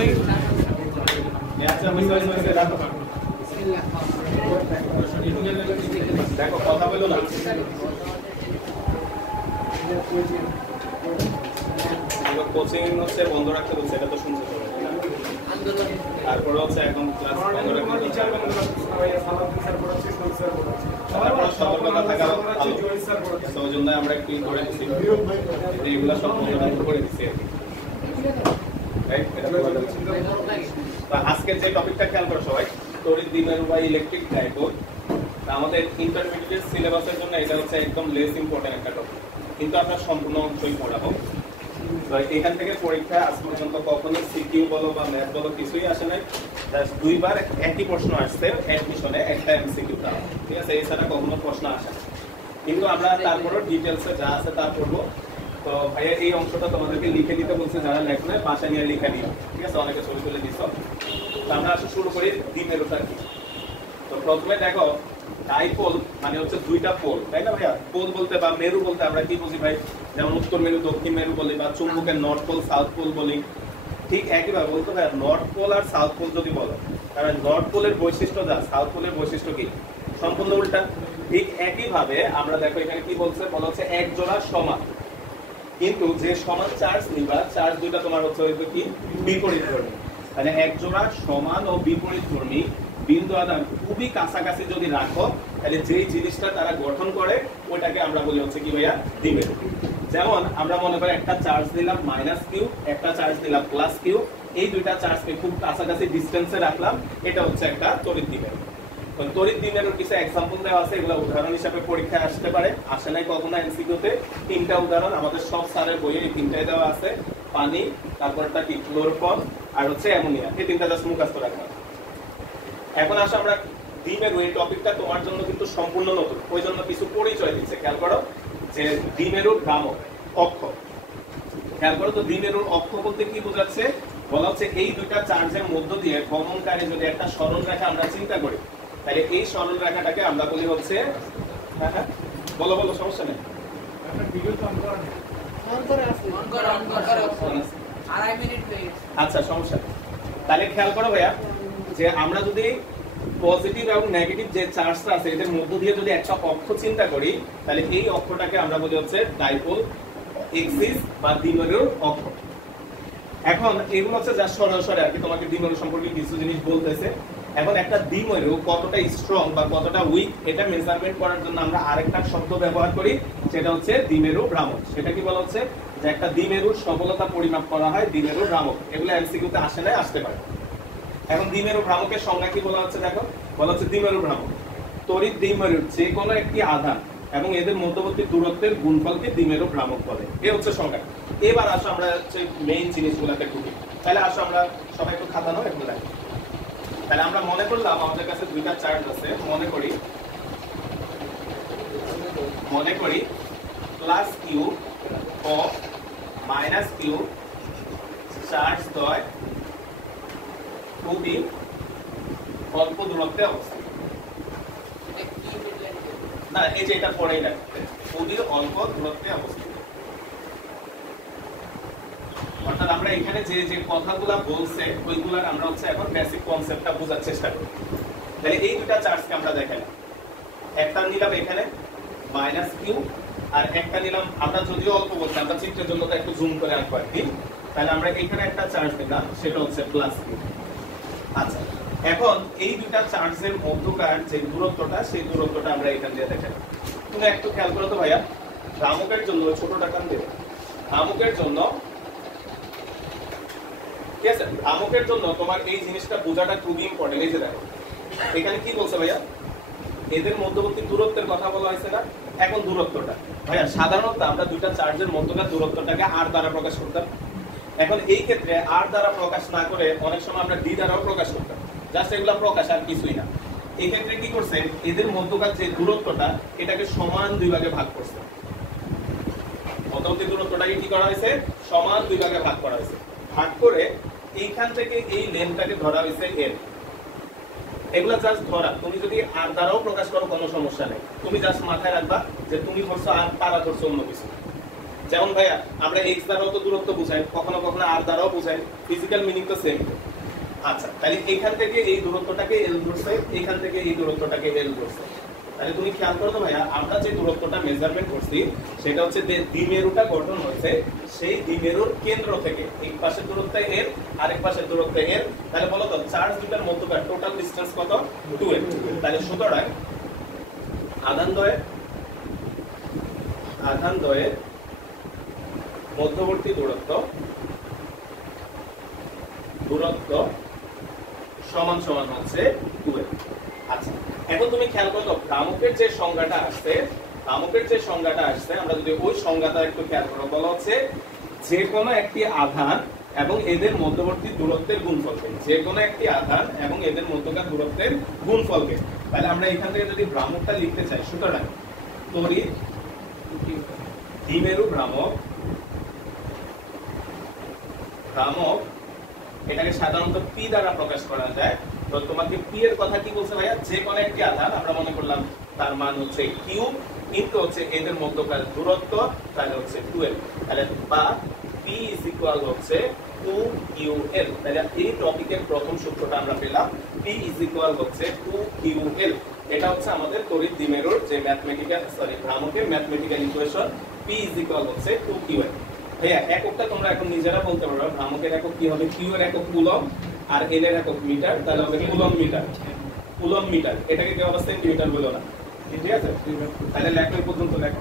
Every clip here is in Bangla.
ভাই দেখো কথা বলো না কোচিং হচ্ছে বন্ধ রাখতে বলছে এটা তো শুনতে পারো তারপরে হচ্ছে এখন ক্লাস বন্ধ রাখতে সতর্কতা থাকা ভালো তো ওই জন্য আমরা একটু করে দিচ্ছি এগুলো সব বন্ধ করে দিচ্ছি আজকের যে টপিকটা খেয়াল করো সবাই তড়িৎ দ্বিমেরু বা ইলেকট্রিক ডাইপোল আমাদের ইন্টারমিডিয়েট সিলেবাসের জন্য এটা হচ্ছে একদম লেস ইম্পর্টেন্ট একটা টপিক কিন্তু আমরা সম্পূর্ণ অংশই পড়াবো তো এখান থেকে পরীক্ষা আজ পর্যন্ত কখনো সিকিউ বলো বা ম্যাথ বলো কিছুই আসে নাই জাস্ট দুইবার একই প্রশ্ন আসছে অ্যাডমিশনে একটা এমসিকিউ টা ঠিক আছে এছাড়া কখনো প্রশ্ন আসে না কিন্তু আমরা তারপরও ডিটেইলসে যা আছে তা পড়বো তো ভাইয়া এই অংশটা তোমাদেরকে লিখে দিতে বলছে যারা লেখনে বাসায় নিয়ে লিখে নিও ঠিক আছে অনেকে ছবি তুলে দিছো তো আমরা আসলে শুরু করি দ্বিমেরুটা কি তো প্রথমে দেখো ডাইপোল মানে হচ্ছে দুইটা পোল তাই না ভাইয়া পোল বলতে বা মেরু বলতে আমরা কি বুঝি ভাই যেমন উত্তর মেরু দক্ষিণ মেরু বলি বা চুম্বকের নর্থ পোল সাউথ পোল বলি ঠিক একইভাবে বলতে ভাইয়া নর্থ পোল আর সাউথ পোল যদি বলো কারণ নর্থ পোলের বৈশিষ্ট্য যা সাউথ পোলের বৈশিষ্ট্য কি সম্পূর্ণ উল্টা ঠিক একইভাবে আমরা দেখো এখানে কি বলছে বলা হচ্ছে এক জোড়া সমান কিন্তু যে সমান চার্জ নিবা চার্জ দুইটা তোমার হচ্ছে কি বিপরীতধর্মী মানে এক জোড়া সমান ও বিপরীতধর্মী বিন্দু আধান খুবই কাছাকাছি যদি রাখো তাহলে যেই জিনিসটা তারা গঠন করে ওটাকে আমরা বলি হচ্ছে কি ভাইয়া দ্বিমেরু যেমন আমরা মনে করি একটা চার্জ দিলাম মাইনাস কিউ একটা চার্জ দিলাম প্লাস কিউ এই দুইটা চার্জকে খুব কাছাকাছি ডিসটেন্সে রাখলাম এটা হচ্ছে একটা তড়িৎ দ্বিমেরু তো তড়িৎ দ্বিমেরুর কিছু एग्जांपल দেওয়া আছে এগুলো উদাহরণ হিসেবে পরীক্ষায় আসতে পারে আসে নাই কখনো এমসিকিউতে তিনটা উদাহরণ আমাদের সব স্যারের বইয়ে এই তিনটাই দেওয়া আছে পানি তারপরটা কি ক্লোরোফর্ম আর হচ্ছে অ্যামোনিয়া এই তিনটা জাস্ট মুখস্থ রাখা এখন আসো আমরা দ্বিমেরু এই টপিকটা তোমার জন্য কিন্তু সম্পূর্ণ নতুন ওই জন্য কিছু পরিচয় দিচ্ছে খেয়াল করো যে দ্বিমেরুর ভ্রামক অক্ষ খেয়াল করো তো দ্বিমেরুর অক্ষ বলতে কি বোঝাচ্ছে বলা হচ্ছে এই দুইটা চার্জের মধ্য দিয়ে গমনকারী যদি একটা সরল রেখা আমরা চিন্তা করি তাহলে এই সরল রেখাটাকে আমরা বলি হচ্ছে হ্যাঁ বলো বলো সমস্যা নেই আচ্ছা সমস্যা তাহলে খেয়াল করো ভাইয়া যে আমরা যদি পজিটিভ এবং নেগেটিভ যে চার্জটা আছে এদের মধ্য দিয়ে যদি একটা অক্ষ চিন্তা করি তাহলে এই অক্ষটাকে আমরা বলি হচ্ছে ডাইপোল এক্সিস বা দ্বিমেরুর অক্ষ এখন এগুলো হচ্ছে যা সরাসরি আর কি তোমাকে দ্বিমেরু সম্পর্কে কিছু জিনিস বলতেছে এখন একটা দ্বিমেরু কতটা স্ট্রং বা কতটা উইক এটা মেজারমেন্ট করার জন্য আমরা আরেকটা শব্দ ব্যবহার করি সেটা হচ্ছে দ্বিমেরু ভ্রামক সেটা কি বলা হচ্ছে যে একটা দ্বিমেরুর সবলতা পরিমাপ করা হয় দ্বিমেরু ভ্রামক এগুলো এমসিকিউতে আসে না আসতে পারে এখন দ্বিমেরু ভ্রামকের সংজ্ঞা কি বলা হচ্ছে দেখো বলা হচ্ছে দ্বিমেরু ভ্রামক তড়িৎ দ্বিমেরুর যে কোনো একটি আধান এবং এদের মধ্যবর্তী দূরত্বের গুণফলকে দ্বিমেরু ভ্রামক বলে এই হচ্ছে সংজ্ঞা এবার আসো আমরা হচ্ছে মেইন জিনিসগুলোতে ঢুকি তাহলে আসো আমরা সবাই একটু খাতা নাও একটু দেখো তাহলে আমরা মনে করলাম আমাদের কাছে দুইটা চার্জ আছে মনে করি প্লাস কিউ ও মাইনাস কিউ চার্জ দ্বয় খুবই অল্প দূরত্বে অবস্থিত না এই যে এটা পরেই রাখতে খুবই অল্প দূরত্বে অবস্থিত অর্থাৎ আমরা এখানে যে যে কথাগুলো বলছে ওইগুলার আমরা হচ্ছে এখন বেসিক কনসেপ্টটা বোঝার চেষ্টা করি তাহলে এই দুটো চার্জকে আমরা দেখালাম একটা নিলাম এখানে মাইনাস কিউ আর একটা নিলাম আমরা যদিও অল্প বলছি আমরা চিত্রের জন্য তো একটু জুম করে আনবো আর কি তাহলে আমরা এখানে একটা চার্জ দিলাম সেটা হচ্ছে প্লাস কিউ আচ্ছা এখন এই দুটা চার্জের মধ্যকার যে দূরত্বটা সেই দূরত্বটা আমরা এখান দিয়ে দেখালাম তুমি একটু খেয়াল করো তো ভাইয়া ভ্রামকের জন্য ছোটটা কান দেবে ভ্রামকের জন্য ঠিক আছে ভ্রামকের জন্য তোমার এই জিনিসটা বোঝাটা খুবই ইম্পর্টেন্ট এই যে দেখো এখানে কি বলছে ভাইয়া এদের মধ্যবর্তী দূরত্বের কথা বলা হয়েছে না এখন দূরত্বটা ভাইয়া সাধারণত আমরা দুইটা চার্জের মধ্যকার দূরত্বটাকে আর দ্বারা প্রকাশ করতাম এখন এই ক্ষেত্রে আর দ্বারা প্রকাশ না করে অনেক সময় আমরা ডি দ্বারাও প্রকাশ করতাম জাস্ট এগুলা প্রকাশ আর কিছুই না এই ক্ষেত্রে কি করছে এদের মধ্যকার যে দূরত্বটা এটাকে সমান দুই ভাগে ভাগ করছে মধ্যবর্তী দূরত্বটাকে কি করা হয়েছে সমান দুই ভাগে ভাগ করা হয়েছে ভাগ করে এইখান থেকে এই লেনটাকে ধরা হয়েছে এল এগুলা জাস্ট ধরা তুমি যদি আর দ্বারাও প্রকাশ করো কোনো সমস্যা নেই তুমি জাস্ট মাথায় রাখবা যে তুমি ধরছো আর পারা ধরছো অন্য কিছু যেমন ভাইয়া আমরা x দ্বারাও তো দূরত্ব বোঝাই, কখনো কখনো r দ্বারাও বোঝাই, ফিজিক্যাল মিনিং তো সেম। আচ্ছা, তাহলে এখান থেকে এই দূরত্বটাকে l ধরছে, এখান থেকে এই দূরত্বটাকে l ধরছে। তাহলে তুমি খেয়াল করো তো ভাইয়া, আমরা যে দূরত্বটা মেজারমেন্ট করছি সেটা হচ্ছে যে দ্বিমেরুটা গঠন হয়েছে সেই দ্বিমেরুর কেন্দ্র থেকে, এক পাশের দূরত্ব l, আরেক পাশের দূরত্ব l। তাহলে বলো তো চার্জ দুটার মধ্যকার টোটাল ডিসটেন্স কত? 2l। তাহলে সুতরাং আধান দ্বয়ের মধ্যবর্তী দূরত্ব সমান সমান হচ্ছে 2l। আচ্ছা, এখন তুমি খেয়াল করো ভ্রামকের যে সংজ্ঞাটা আসছে, আমরা যদি ওই সংজ্ঞাটা একটু খেয়াল করো, বলা হচ্ছে যে কোনো একটি আধান এবং এদের মধ্যবর্তী দূরত্বের গুণফলকে, যে কোনো একটি আধান এবং এদের মধ্যকার দূরত্বের গুণফলকে। তাহলে আমরা এখান থেকে যদি ভ্রামকটা লিখতে চাই, সুতরাং তড়িৎ দ্বিমেরু ভ্রামক এটাকে সাধারণত পি দ্বারা প্রকাশ করা যায়। তো তোমাকে পি এর কথা কি বলছে ভাইয়া? যে কোনো একটি আধান আমরা মনে করলাম তার মান হচ্ছে কিউ, কিন্তু হচ্ছে এদের মধ্যকার দূরত্ব, তাহলে হচ্ছে 2l। তাহলে বা পি ইজ ইকুয়াল হচ্ছে 2ql। তাহলে এই টপিকের প্রথম সূত্রটা আমরা পেলাম, পি ইজ ইকুয়াল হচ্ছে 2ql। এটা হচ্ছে আমাদের তড়িৎ দ্বিমেরুর যে ভ্রামকের mathematical equation, p is equal হচ্ছে 2ql। ভাইয়া এককটা তোমরা এখন নিজেরা বলতে পারবে, ভ্রামকের একক কি হবে? কিউ এর একক কুলম আর এল এর একক মিটার, তাহলে হবে কুলম মিটার। এটাকে কেউ আবার সেন্টিমিটার বলো না, ঠিক আছে? তাহলে লেখো এই পর্যন্ত লেখো।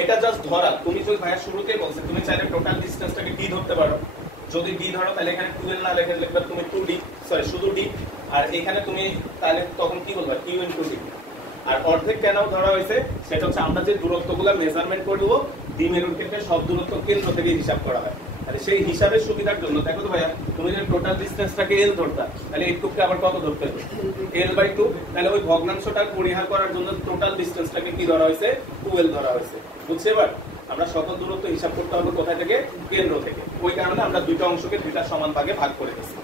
এটা জাস্ট ধরা। তুমি যদি ভাইয়া শুরুতেই বলছে তুমি চাইলে টোটাল ডিসটেন্সটাকে ডি ধরতে পারো। যদি ডি ধরো তাহলে এখানে 2l না লিখে লিখবে তুমি 2d, শুধু ডি। আর এখানে তুমি তাহলে তখন কি বলবা? Q into D. আর অর্ধেক কেন ধরা হয়েছে সেটা হচ্ছে আমরা যে দূরত্বগুলো মেজারমেন্ট করব দ্বিমেরুর ক্ষেত্রে সব দূরত্ব কেন্দ্র থেকে হিসাব করা হয়। তাহলে সেই হিসাবের সুবিধার জন্য দেখো তো ভাইয়া, তুমি যদি টোটাল ডিসটেন্সটাকে l ধরতা, তাহলে এইটুকুকে আবার কত ধরতে হবে? l/2। তাহলে ওই ভগ্নাংশটা পরিহার করার জন্য টোটাল ডিসটেন্সটাকে কি ধরা হয়েছে? 2l ধরা হয়েছে। বুঝছো এবার? আমরা সকল দূরত্ব হিসাব করতে হবে কোথায় থেকে? কেন্দ্র থেকে। ওই কারণে আমরা দুইটা অংশকে দুইটা সমান ভাগে ভাগ করে দিয়েছি।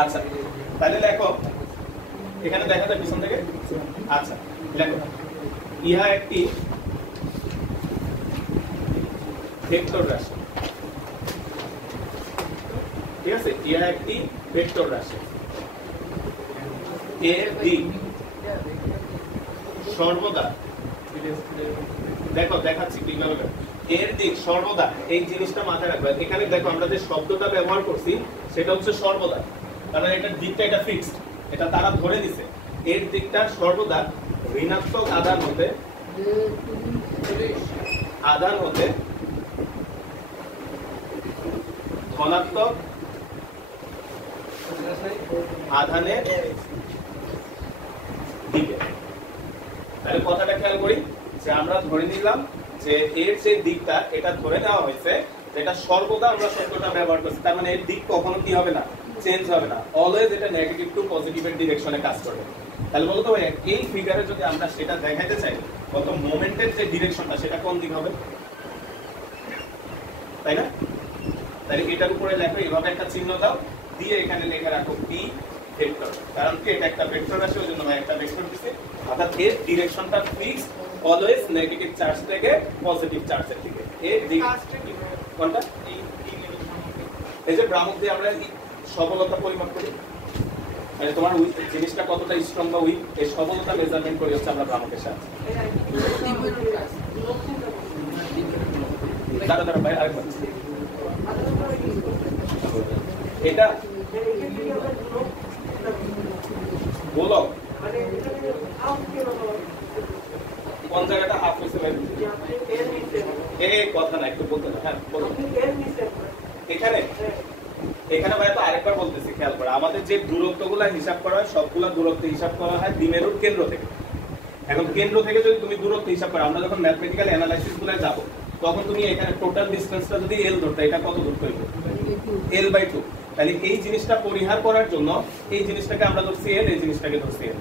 আচ্ছা, তাহলে লেখো এখানে দেখা যায় পিছন থেকে। আচ্ছা লেখো, ইহা একটি ভেক্টর রাশি। ঠিক আছে, ইহা একটি ভেক্টর রাশি। এর দিক সর্বদা, দেখো দেখাচ্ছি কিভাবে, এর দিক সর্বদা, এই জিনিসটা মাথায় রাখবে। এখানে দেখো আমরা যে শব্দটা ব্যবহার করছি সেটা হচ্ছে সর্বদা, কারণ এটার দিকটা এটা ফিক্সড, এটা তারা ধরে দিছে। এর দিকটা সর্বদা ঋণাত্মক আধান হতে ধনাত্মক আধানের দিকে। তাহলে কথাটা খেয়াল করি যে আমরা ধরে নিলাম যে এর যে দিকটা এটা ধরে নেওয়া হয়েছে, যেটা সর্বদা আমরা শব্দটা ব্যবহার করছি, তার মানে এর দিক কখনো কি হবে না? চেঞ্জ হবে না। অলওয়েজ এটা নেগেটিভ টু পজিটিভের ডিরেকশনে কাজ করবে। তাহলে বলতো ভাই এই ফিগারে যদি আমরা সেটা দেখাতে চাই, কত মোমেন্টের যে ডিরেকশনটা সেটা কোন দিক হবে, তাই না? তাহলে এটার উপরে লেখো, এইভাবে একটা চিহ্ন দাও, দিয়ে এখানে লেখা রাখো পি ভেক্টর। কারণ কি এটা একটা ভেক্টর রাশি, ওই জন্য ভাই একটা ভেক্টর দিছি। অর্থাৎ এর ডিরেকশনটা ফিক্সড, অলওয়েজ নেগেটিভ চার্জ থেকে পজিটিভ চার্জের দিকে। এর দিক কোনটা? এই যে ভ্রামক দিয়ে আমরা সবলতা পরিমাপ করি, মানে তোমার জিনিসটা কতটা স্ট্রং বা উইক, এই সবলতা মেজারমেন্ট করি হচ্ছে আমরা ভ্রামকের সাহায্যে। দাঁড়া ভাই আরেকবার, এটা গোলক কোন জায়গাটা হাফ হয়েছে ভাই? এই কথা না, একটু বলতে না। হ্যাঁ বলো। এখানে ভাই তো আরেকবার বলতেছি, খেয়াল করো, আমাদের যে দূরত্বগুলো হিসাব করা হয় সবগুলো দূরত্ব হিসাব করা হয় দ্বিমেরুর কেন্দ্র থেকে। এখন কেন্দ্র থেকে যদি তুমি দূরত্ব হিসাব করো, আমরা যখন ম্যাথমেটিক্যাল অ্যানালাইসিস গুলো যাব, তখন তুমি এখানে টোটাল ডিসটেন্সটা যদি l ধরতে, এটা কত ধরতে হইবে? l/2। তাহলে এই জিনিসটা পরিহার করার জন্য এই জিনিসটাকে আমরা ধরছি l, এই জিনিসটাকে ধরছি l।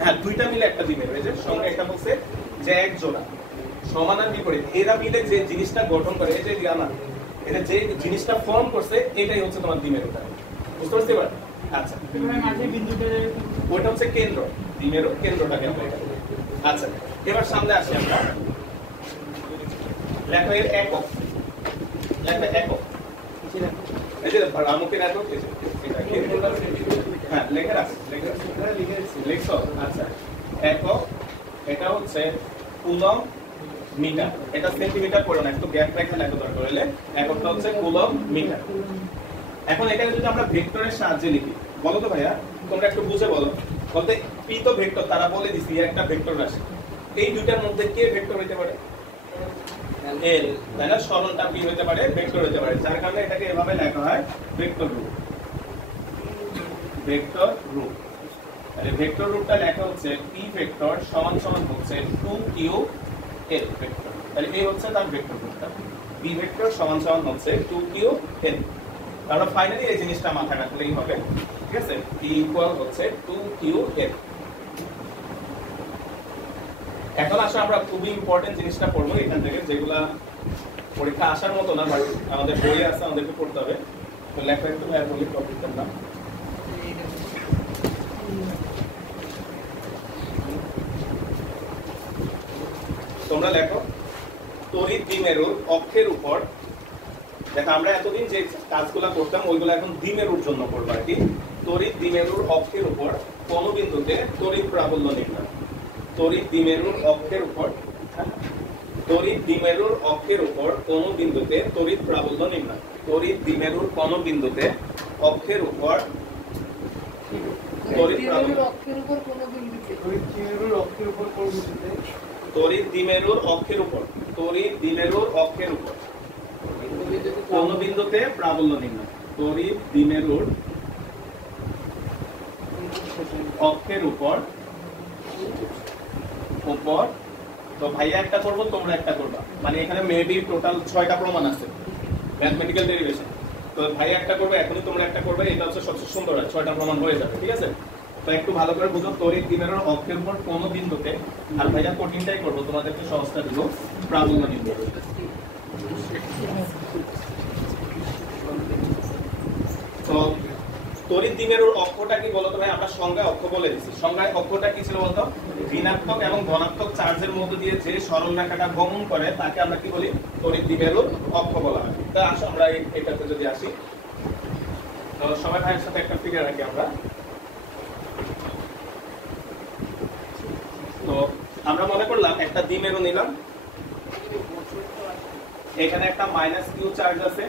হ্যাঁ, দুইটা মিলে একটা দ্বিমেরু। এই যে সঙ্গে একটা বলছে যে এক জোড়া সমান আর বিপরীত, এরা মিলে যে জিনিসটা গঠন করে, এই যে জানা, এটা যে জিনিসটা ফর্ম করছে, এটাই হচ্ছে তোমার দ্বিমেরুটা। বুঝতে পারছি এবার? আচ্ছা ওইটা হচ্ছে কেন্দ্র, দ্বিমেরুর কেন্দ্রটাকে আমরা এটা বলি। আচ্ছা এবার সামনে আসি আমরা, লেখো এর একক, লেখো একক, এই যে ভ্রামকের একক, হ্যাঁ লেখা আছে, লিখছো? আচ্ছা একক এটা হচ্ছে কুলম মিটার, এটা সেন্টিমিটার পড়ো না, একটু গ্যাপ রেখে লেখো দরকার হলে। এককটা হচ্ছে কুলম মিটার। এখন এখানে যদি আমরা ভেক্টরের সাহায্যে লিখি, বলো তো ভাইয়া তোমরা একটু বুঝে বলো, বলতে পি তো ভেক্টর, তারা বলে দিছি একটা ভেক্টর রাশি, এই দুইটার মধ্যে কে ভেক্টর হইতে পারে? এল, তাই না? সরলটা পি হইতে পারে, ভেক্টর হইতে পারে, যার কারণে এটাকে এভাবে লেখা হয় ভেক্টর রূপ। ভেক্টর রূপ, তাহলে ভেক্টর রূপটা লেখা হচ্ছে পি ভেক্টর সমান সমান হচ্ছে 2q l ভেক্টর, তাহলে এই হচ্ছে তার ভেক্টর রূপটা। পি ভেক্টর সমান সমান হচ্ছে 2q l। তাহলে ফাইনালি এই জিনিসটা মাথায় রাখলেই হবে, ঠিক আছে? p ইকুয়াল হচ্ছে 2q l। এখন আসলে আমরা খুবই ইম্পর্টেন্ট জিনিসটা পড়বো এখান থেকে, যেগুলা পরীক্ষা আসার মতো না, বাট আমাদের বইয়ে আছে, আমাদেরকে পড়তে হবে। তো লেখা একটু ভাইয়া বলি টপিকটার নাম। তোমরা লেখো তড়িৎ দ্বিমেরুর অক্ষের উপর, দেখো আমরা এতদিন যে কাজগুলো করতাম ওইগুলো এখন দ্বিমেরুর জন্য করবো আর কি। তড়িৎ দ্বিমেরুর অক্ষের উপর কোন বিন্দুতে তড়িৎ প্রাবল্য নির্ণয়। তড়িৎ দ্বিমেরুর অক্ষের উপর, তড়িৎ দ্বিমেরুর অক্ষের উপর কোন বিন্দুতে তড়িৎ প্রাবল্য নির্ণয়। তড়িৎ দ্বিমেরুর কোন বিন্দুতে অক্ষের উপর তড়িৎ প্রাবল্য, তড়িৎ দ্বিমেরুর অক্ষের উপর, তড়িৎ দ্বিমেরুর অক্ষের উপর কোন বিন্দুতে প্রাবল্য নির্ণয়। তড়িৎ দ্বিমেরুর অক্ষের উপর উপর, তো ভাইয়া একটা করবো তোমরা একটা করবা, মানে এখানে মেবি টোটাল 6টা প্রমাণ আছে ম্যাথমেটিক্যাল ডেরিভেশন। তো ভাইয়া একটা করবে, এখনই তোমরা একটা করবে, এটা হচ্ছে সবচেয়ে সুন্দর, 6টা প্রমাণ হয়ে যাবে, ঠিক আছে? তো একটু ভালো করে বুঝো, তড়িৎ দ্বিমেরুর অক্ষের উপর কোন বিন্দুতে, আর ভাইয়া কঠিনটাই করবো, তোমাদেরকে সহজটা দিব, প্রাবল্য নির্ণয়। তো তড়িৎ দ্বিমেরুর অক্ষটা কি বলতো ভাই? আমরা সংজ্ঞায় অক্ষ বলে দিচ্ছি। সংজ্ঞায় অক্ষটা কি ছিল বলতো? ঋণাত্মক এবং ধনাত্মক চার্জের মধ্য দিয়ে যে সরল রেখাটা গমন করে তাকে আমরা কি বলি? তড়িৎ দ্বিমেরুর অক্ষ বলা হয়। তো আসো আমরা এটাতে যদি আসি, তো সবাই ভাইয়ের সাথে একটা ফিগার রাখি আমরা। তো আমরা মনে করলাম একটা দ্বিমেরু নিলাম, এখানে একটা মাইনাস কিউ চার্জ আছে,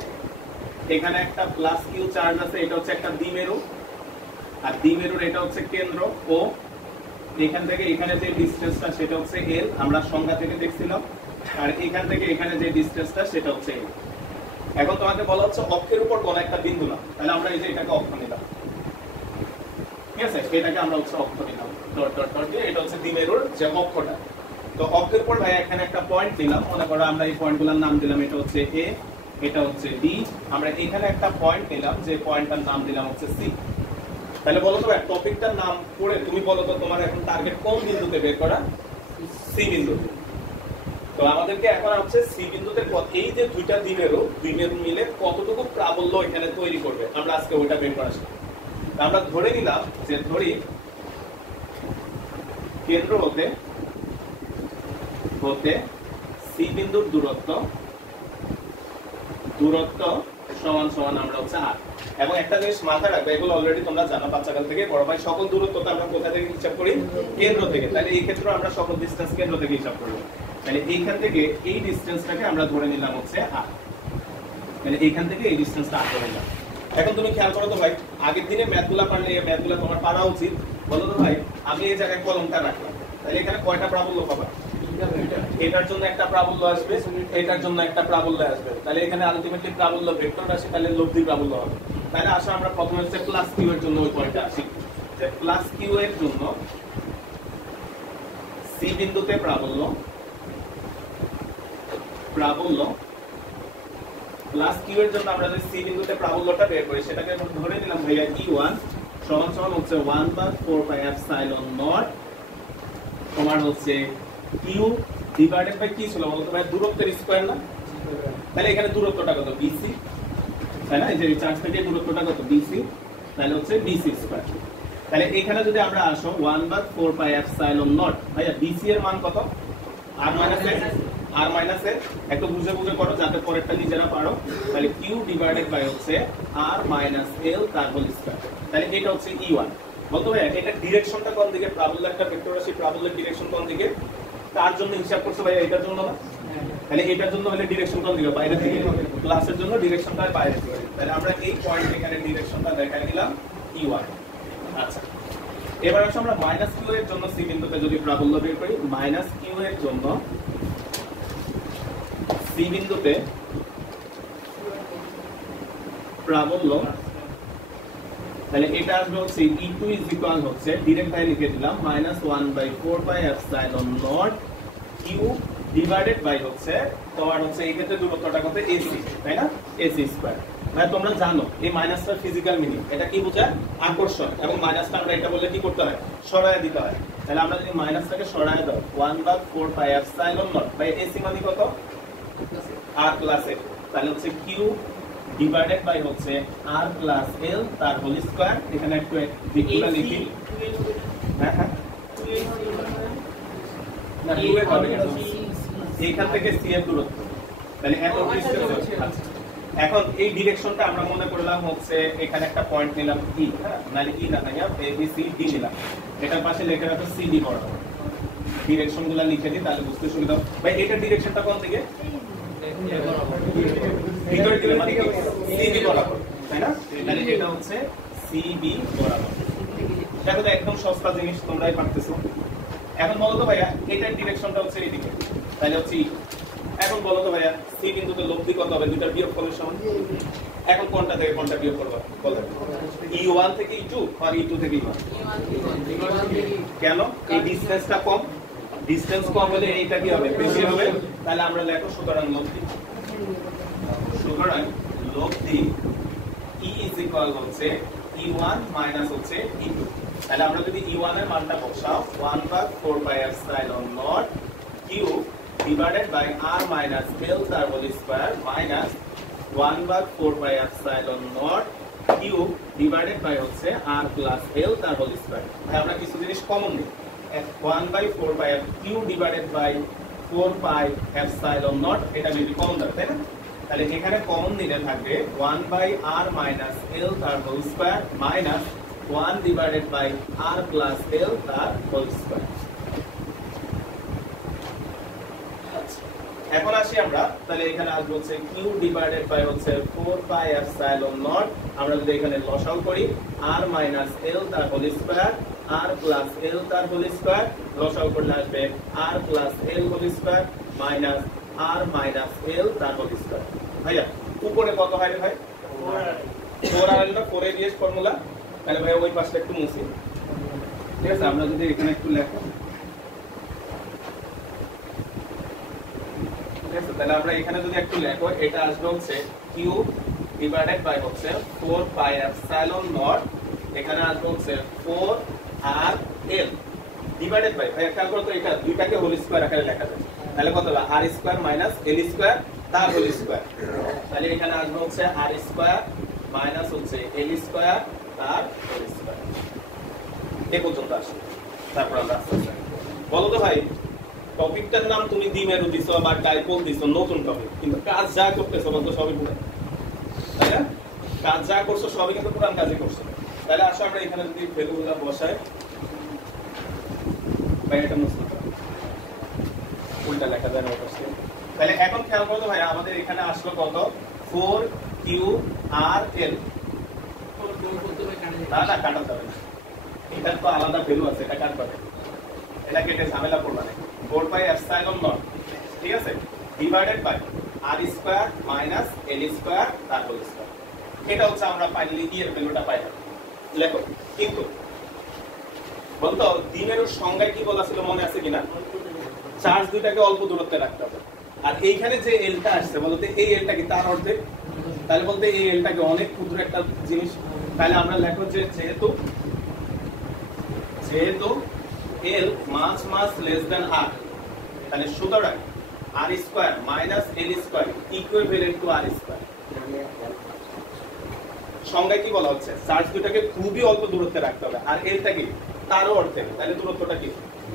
এখানে একটা প্লাস কিউ চার্জ আছে, এটা হচ্ছে একটা দ্বিমেরু, আর দ্বিমেরুর এটা হচ্ছে কেন্দ্র ও, এখান থেকে এখানে যে ডিসটেন্সটা সেটা হচ্ছে এল, আমরা সংজ্ঞা থেকে দেখছিলাম, আর এখান থেকে এখানে যে ডিসটেন্সটা সেটা হচ্ছে এল। এখন তোমাকে বলা হচ্ছে অক্ষের উপর কোন একটা বিন্দু না, তাহলে আমরা এই যে এটাকে অক্ষ নিলাম, ঠিক আছে? এটাকে আমরা হচ্ছে অক্ষ নিলাম, ডট ডট ডট দিয়ে, এটা হচ্ছে দ্বিমেরুর যে অক্ষটা। তো অক্ষের উপর ভাই এখানে একটা পয়েন্ট নিলাম, মনে করো আমরা এই পয়েন্টগুলোর নাম দিলাম, এটা হচ্ছে এ, এটা হচ্ছে ডি, আমরা এখানে একটা পয়েন্ট নিলাম, যে পয়েন্টটার নাম দিলাম হচ্ছে সি। তাহলে বলো তো টপিকটার নাম পড়ে তুমি বলো তো তোমার এখন টার্গেট কোন বিন্দুতে বের করা? সি বিন্দুতে। তো আমাদেরকে এখন হচ্ছে সি বিন্দুতে এই যে দুইটা দ্বিমেরু মিলে কতটুকু প্রাবল্য এখানে তৈরি করবে, আমরা আজকে ওইটা বের করা শিখব। আমরা ধরে নিলাম যে ধরি কেন্দ্র হতে সি বিন্দুর দূরত্ব সমান সমান আমরা হচ্ছে আর। এবং একটা জিনিস মাথায় রাখবে, এগুলো অলরেডি তোমরা জানো বাচ্চাকাল থেকে, বড় ভাই সকল দূরত্বটা আমরা কোথা থেকে হিসাব করি? কেন্দ্র থেকে। তাহলে এই ক্ষেত্রে আমরা সকল ডিসটেন্স কেন্দ্র থেকে হিসাব করব। তাহলে এইখান থেকে এই ডিসটেন্সটাকে আমরা ধরে নিলাম হচ্ছে আর, মানে এইখান থেকে এই ডিসটেন্সটা আর ধরে নিলাম। এখন তুমি খেয়াল করো তো ভাই, আগের দিনে ম্যাথগুলা পারলে এই ম্যাথগুলা তোমার পারা উচিত। বলো তো ভাই, আমি এই জায়গায় কলমটা রাখলাম, তাহলে এখানে কয়টা প্রাবল্য পাবা? এটার জন্য একটা প্রাবল্য আসবে, এটার জন্য একটা প্রাবল্য আসবে, তাহলে এখানে আলটিমেটলি প্রাবল্য ভেক্টর রাশি, তাহলে লব্ধি প্রাবল্য হবে। তাহলে আসলে আমরা প্রথমে হচ্ছে প্লাস কিউ এর জন্য ওই পয়েন্টে আসি, যে প্লাস কিউ এর জন্য সি বিন্দুতে প্রাবল্য প্লাস কিউ এর জন্য আমরা যে সি বিন্দুতে প্রাবল্যটা বের করি সেটাকে ধরে নিলাম ভাইয়া E1 সমান সমান হচ্ছে 1/4 এপসাইলন নট, তোমার হচ্ছে কিউ ডিভাইডেড বাই কি ছিল বলতো ভাই? দূরত্বের স্কয়ার না? তাহলে এখানে দূরত্বটা কত? BC, তাই না? এই যে চার্জ থেকে দূরত্বটা কত? BC। তাহলে হচ্ছে BC স্কয়ার। তাহলে এখানে যদি আমরা আসো 1/4 পাই এপসাইলন নট, ভাইয়া BC এর মান কত? r মাইনাস a, একটু বুঝে বুঝে করো যাতে পরেরটা নিজেরা পারো। তাহলে q ডিভাইডেড বাই হচ্ছে r মাইনাস l তার হোল স্কয়ার। তাহলে এটা হচ্ছে E1। বলতো ভাইয়া এটা ডিরেকশনটা কোন দিকে? প্রাবল্য একটা ভেক্টর রাশি, প্রাবল্যের ডিরেকশন কোন দিকে? তার জন্য হিসাব করছো ভাইয়া, এটার জন্য না? তাহলে এটার জন্য হলে ডিরেকশন কোন দিকে? বাইরে থেকে। ক্লাসের জন্য ডিরেকশনটা বাইরে থেকে। তাহলে আমরা এই পয়েন্ট এখানে ডিরেকশনটা দেখাই দিলাম E1। আচ্ছা, এবার আসলে আমরা মাইনাস q এর জন্য c বিন্দুতে যদি প্রাবল্য বের করি, মাইনাস q এর জন্য c বিন্দুতে প্রাবল্য, তাহলে এটা আসবে হচ্ছে E2 ইজ ইকুয়াল হচ্ছে ডাইরেক্ট ভাই লিখে দিলাম -1/4 pi epsilon naught q divided by হচ্ছে তোমার হচ্ছে এই ক্ষেত্রে দূরত্বটা কত? AC, তাই না? AC square. মানে তোমরা জানো এই মাইনাসটার ফিজিক্যাল মিনিং এটা কি বোঝায়? আকর্ষণ। এবং মাইনাসটা আমরা এটা বললে কি করতে হয়? সরায় দিতে হয়। তাহলে আমরা যদি মাইনাসটাকে সরায় দাও 1/4 pi epsilon naught by AC মানে কত? r প্লাস l, তাহলে হচ্ছে q ডিভাইডেড বাই হচ্ছে r প্লাস l তার হোল স্কয়ার। এখানে একটু লিখে লিখি। হ্যাঁ হ্যাঁ, না 2 এর হবে কেন? এইখান থেকে c এর দূরত্ব, তাহলে এত ডিসটেন্স হচ্ছে। আচ্ছা, এখন এই ডিরেকশনটা আমরা মনে করলাম হচ্ছে এখানে একটা পয়েন্ট নিলাম E, হ্যাঁ, মানে E না ভাইয়া, A B C D নিলাম। এটার পাশে লেখা আছে CD বরাবর। ডিরেকশনগুলো লিখে দিই তাহলে বুঝতে সুবিধা হবে। ভাই এটা ডিরেকশনটা কোন দিকে? ভিতরে দিলে মানে কি? CB বরাবর, তাই না? তাহলে এটা হচ্ছে CB বরাবর। দেখো তো একদম সস্তা জিনিস, তোমরাই পারতেছো। এখন বলো তো ভাইয়া এটার ডিরেকশনটা হচ্ছে এইদিকে, তাহলে হচ্ছে এখন বলো তো ভাইয়া C বিন্দুতে লব্ধি কত হবে? দুইটার বিয়োগফলের সমান। এখন কোনটা থেকে কোনটা বিয়োগ করব? বলো। E1 থেকে E2 আর E2 থেকে E1? কেন? এই ডিসটেন্সটা কম, ডিসটেন্স কম হলে এইটা কি হবে? বেশি হবে। তাহলে আমরা লেখো সুতরাং লব্ধি, সুতরাং লব্ধি E ইজ ইকুয়াল হচ্ছে E1 মাইনাস হচ্ছে E2। তাহলে আমরা যদি E1 এর মানটা বসাও 1/4 pi epsilon naught q divided by r minus l তার whole square minus 1/4 pi epsilon naught q divided by হচ্ছে r প্লাস l তার হোল স্কয়ার। তাহলে আমরা কিছু জিনিস কমন নিই। 1/4 pi q divided by 4 pi epsilon naught, এটা যদি কমন দাও, তাই না? তাহলে এখানে কমন নিলে থাকবে 1/r মাইনাস l তার whole square minus 1 divided by r plus l তার হোল স্কয়ার। এখন আসি আমরা, তাহলে এখানে আসবে হচ্ছে q ডিভাইডেড বাই হচ্ছে 4 পাই এপসাইলন নট। আমরা যদি এখানে লসাগু করি r মাইনাস l তার whole square r plus l তার হোল স্কয়ার, লসাগু করলে আসবে r plus l whole square minus r minus l তার হোল স্কয়ার। ভাইয়া উপরে কত হয় রে ভাই? 4 আর এটা 4 এর ডিএস ফর্মুলা। তাহলে ভাই ওই পাশটা একটু মুছি, ঠিক আছে? আমরা যদি এখানে একটু লেখো, তাহলে আমরা এখানে যদি একটু লেখো, এটা আসবে হচ্ছে q ডিভাইডেড বাই হচ্ছে 4 পাই এপসাইলন নট, এখানে আসবে হচ্ছে 4 r l ডিভাইডেড বাই, ভাই খেয়াল করো তো এটা দুইটাকে হোল স্কয়ার আকারে লেখা যায়। তাহলে কত হবে? r square minus l square তার হোল স্কয়ার। তাহলে এখানে আসবে হচ্ছে r স্কয়ার মাইনাস হচ্ছে l স্কয়ার তার হোল স্কয়ার। এই পর্যন্ত আসে। তারপর আমরা বলো তো ভাই টপিকটার নাম তুমি দ্বিমেরু দিছো বা ডাইপোল দিছো, নতুন টপিক, কিন্তু কাজ যা করতেছো বলতো সবই পুরান, তাই না? কাজ যা করছো সবই কিন্তু পুরান কাজই করছো। তাহলে আসো আমরা এখানে যদি ভ্যালুগুলো বসাই, ভাই এটা মুছতে উল্টা লেখা যায় না অবশ্যই। তাহলে এখন খেয়াল করো ভাই আমাদের এখানে আসলো কত? 4qrl। না না কাটা যাবে না, এটার তো আলাদা ভ্যালু আছে, এটা কাটবে, এটা কেটে ঝামেলা করবে না। 4 পাই এপসাইলন নট, ঠিক আছে, divided by r square minus l square তার হোল স্কয়ার। এটা হচ্ছে আমরা ফাইনালি এর ভ্যালুটা পাইলাম। লেখো কিন্তু বলতো দ্বিমেরুর সংজ্ঞায় কি বলা ছিল মনে আছে কিনা? চার্জ দুইটাকে অল্প দূরত্বে রাখতে হবে। আর এইখানে যে এলটা আসছে বলতে এই এলটা কি তার অর্ধেক? তাহলে বলতে এই এলটাকে অনেক ক্ষুদ্র একটা জিনিস। তাহলে আমরা লেখো যে যেহেতু l much much less than r, তাহলে সুতরাং r square minus l square equivalent to r square. সংজ্ঞায় কি বলা হচ্ছে চার্জ দুটাকে খুবই অল্প দূরত্বে রাখতে হবে আর এলটা কি তারও অর্ধেক তাহলে দূরত্বটা কি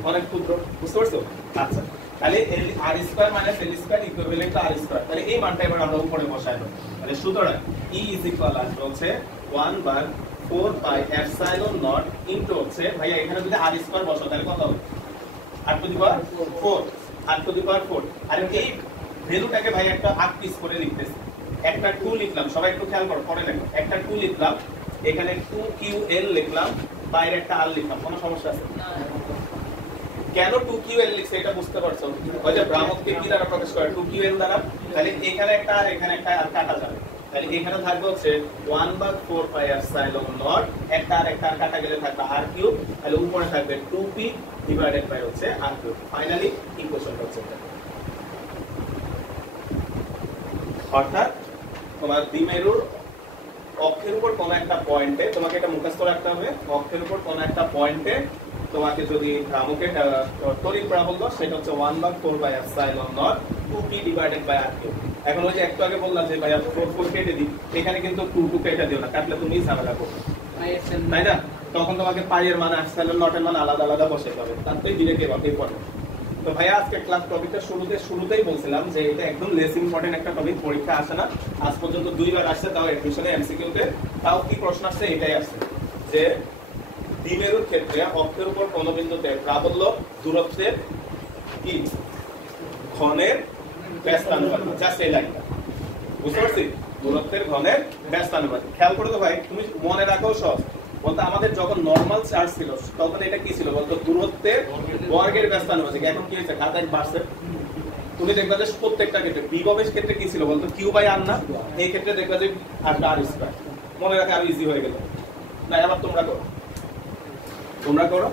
অনেক ক্ষুদ্র বুঝতে পারছো আচ্ছা তাহলে r square minus l square equivalent to r square তাহলে এই মানটা এবার আমরা উপরে বসায় দেব তাহলে সুতরাং E ইজ ইকুয়াল আসবে হচ্ছে 1/4 পাই এপসাইলন নট ইনটু হচ্ছে ভাইয়া এখানে যদি আর স্কয়ার বসাও তাহলে কত হবে r to the power 4 r to the power 4 আর এই ভ্যালুটাকে ভাই একটা 8 পিস করে লিখতেছি একটা 2 লিখলাম সবাই একটু খেয়াল করো পরে দেখো একটা 2 লিখলাম এখানে 2ql লিখলাম বাইরে একটা r লিখলাম কোনো সমস্যা আছে না কেন 2ql লিখছে এটা বুঝতে পারছো ওই যে ব্রাহ্মণকে কি দ্বারা প্রকাশ করে 2ql দ্বারা তাহলে এখানে একটা আর এখানে একটা আর কাটা যাবে তাহলে এখানে থাকবে হচ্ছে 1/4 পাই এপসাইলন নট একটা আর একটা কাটা গেলে থাকবে r কিউব তাহলে উপরে থাকবে 2p ডিভাইডেড বাই হচ্ছে r কিউব ফাইনালি ইকুয়েশনটা হচ্ছে এটা অর্থাৎ তোমার দ্বিমেরুর অক্ষের উপর কোন একটা পয়েন্টে তোমাকে এটা মুখস্থ রাখতে হবে অক্ষের উপর কোন একটা পয়েন্টে তোমাকে যদি ভ্রামকের তড়িৎ প্রাবল্য সেটা হচ্ছে 1/4 by epsilon naught 2p divided by r cube এখন ওই যে একটু আগে বললাম যে ভাই 4 কেটে দিই এখানে কিন্তু 2 কেটে দিও না কাটলে তুমি ঝামেলা করবে তাই না তখন তোমাকে পাই এর মান এপসাইলন নট এর মান আলাদা আলাদা বসাতে হবে তারপরে ডিরেক্ট এভাবে পড়বে তো ভাইয়া আজকে ক্লাস টপিকটা শুরুতেই বলছিলাম যে এটা একদম লেস ইম্পর্টেন্ট একটা টপিক পরীক্ষা আসে না আজ পর্যন্ত দুইবার আসছে তাও এডমিশনে এমসিকিউ তে তাও কি প্রশ্ন আসছে এটাই আসছে যে দ্বিমেরুর ক্ষেত্রে অক্ষের উপর কোন বিন্দুতে প্রাবল্য দূরত্বের কি ঘনের ব্যস্তানুপাতিক জাস্ট এই লাইনটা বুঝতে পারছি দূরত্বের ঘনের ব্যস্তানুপাতিক খেয়াল করে তো ভাই তুমি মনে রাখো সব বলতে আমাদের যখন নরমাল চার্জ ছিল তখন এটা কি ছিল বলতো দূরত্বের বর্গের ব্যস্তানুপাতিক এখন কি হয়েছে ঘাতায় বাড়ছে তুমি দেখবা যে প্রত্যেকটা ক্ষেত্রে বিভবের ক্ষেত্রে কি ছিল বলতো কিউ বাই আর না এই ক্ষেত্রে দেখবা যে আর স্কয়ার মনে রাখা আর ইজি হয়ে গেল না আবার তোমরা করো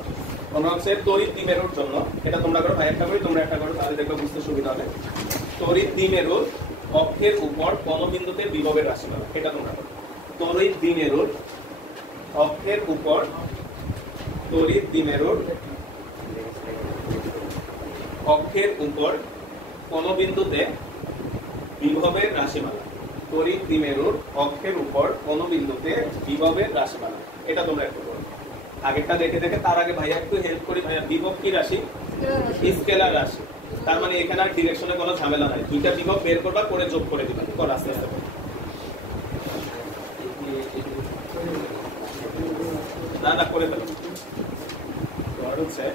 তোমরা হচ্ছে তড়িৎ দ্বিমেরুর জন্য এটা তোমরা করো ভাই একটা করে তোমরা একটা করো তাহলে দেখবা বুঝতে সুবিধা হবে তড়িৎ দ্বিমেরুর অক্ষের উপর কোন বিন্দুতে বিভবের রাশি পাবে এটা তোমরা করো তড়িৎ দ্বিমেরুর অক্ষের উপর তড়িৎ দ্বিমেরুর অক্ষের উপর কোন বিন্দুতে বিভবের রাশিমালা তড়িৎ দ্বিমেরুর অক্ষের উপর কোন বিন্দুতে বিভবের রাশিমালা এটা তোমরা একটু করো আগেরটা দেখে দেখে তার আগে ভাইয়া একটু হেল্প করি ভাইয়া বিভব কি রাশি স্কেলার রাশি তার মানে এখানে আর ডিরেকশনে কোনো ঝামেলা নাই দুইটা বিভব বের করবা করে যোগ করে দিবা কর আস্তে আস্তে না করে ফেলো তোমার হচ্ছে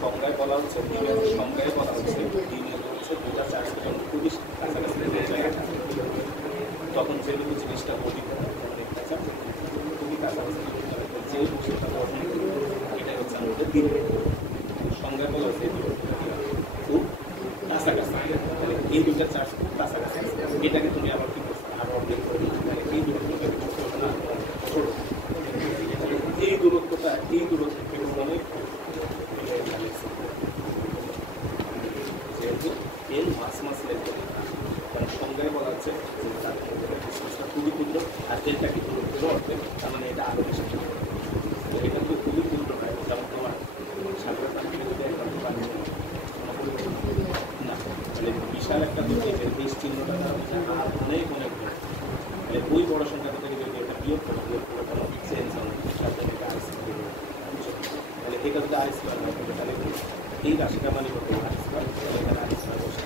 সংজ্ঞায় বলা হচ্ছে সংজ্ঞায় বলা হচ্ছে দুটা চার্জ খুবই কাছাকাছি তখন যেটুকু জিনিসটা বলি খুবই কাছাকাছি এটাই হচ্ছে আমাদের দিন সংজ্ঞায় বলা হচ্ছে খুব কাছাকাছি এই দুটা চার্জ খুব কাছাকাছি এটাকে তুমি আবার কি করছো আরো অর্ধেক করে এই দূরত্বটাকে ছোট এই দূরত্বটা থেকে অনেক যেহেতু এর মাস লেগে কারণ সংজ্ঞায় বলা হচ্ছে খুবই ক্ষুদ্র আর যেটা কি দূরত্ব অর্ধেক তার মানে এটা আরো বেশি এটা তো খুবই ক্ষুদ্র হয় যেমন তোমার সাগরের পানি যদি একবার না মানে বিশাল একটা দুর্নীতির বেশ চিহ্নটা আর অনেক মানে ওই বড় সংখ্যা থেকে যদি একটা বিয়োগ করে কোনো চেঞ্জ হবে সাথে এটা তাহলে এটা যদি আইস করা হয় তাহলে এই রাশিটা মানে করতে আইস করা এখানে আইস করা বসে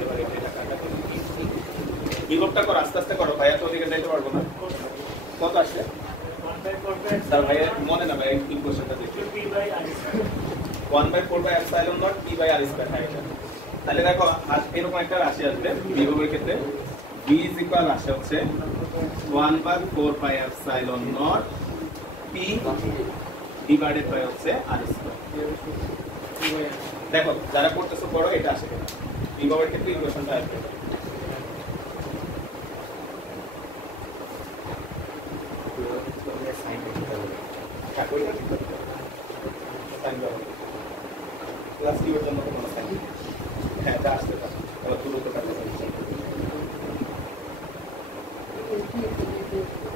এবার এটা কাটা বিভবটা করো আস্তে আস্তে করো ভাইয়া তো ওদিকে যাইতে পারবো না কত আসছে স্যার ভাইয়া মনে না ভাই ইকুয়েশনটা দেখি 1/4 by epsilon naught p by r square হয় এটা তাহলে দেখো এরকম একটা রাশি আসবে বিভবের ক্ষেত্রে v ইজ ইকুয়াল আসে হচ্ছে 1/4 by epsilon naught p divided by হচ্ছে r স্কয়ার দেখো যারা করতেছো পড়ো এটা আসে কিনা বিভবের ক্ষেত্রে ইকুয়েশনটা আসবে ক্লাস কিউবের জন্য কোনো সাইন হ্যাঁ এটা আসতে পারে এবার দূরত্ব কাটা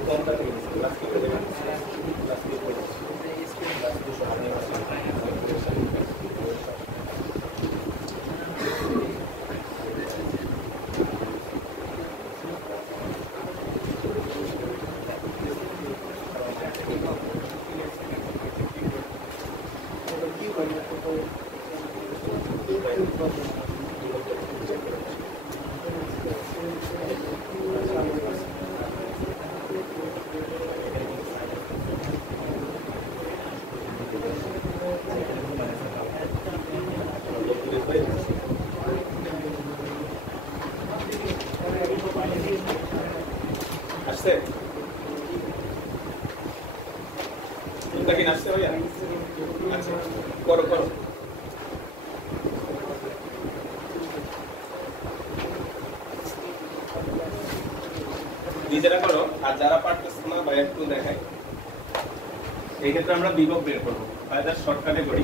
কোনটা থেকে ক্লাস কিউবের ক্লাস কিউব আসছে চিন্তা কি আসছে ভাইয়া আচ্ছা করো করো নিজেরা করো আর যারা পারতেছ না ভাই একটু দেখাই এই ক্ষেত্রে আমরা বিভব বের করবো তাহলে শর্টকাটে করি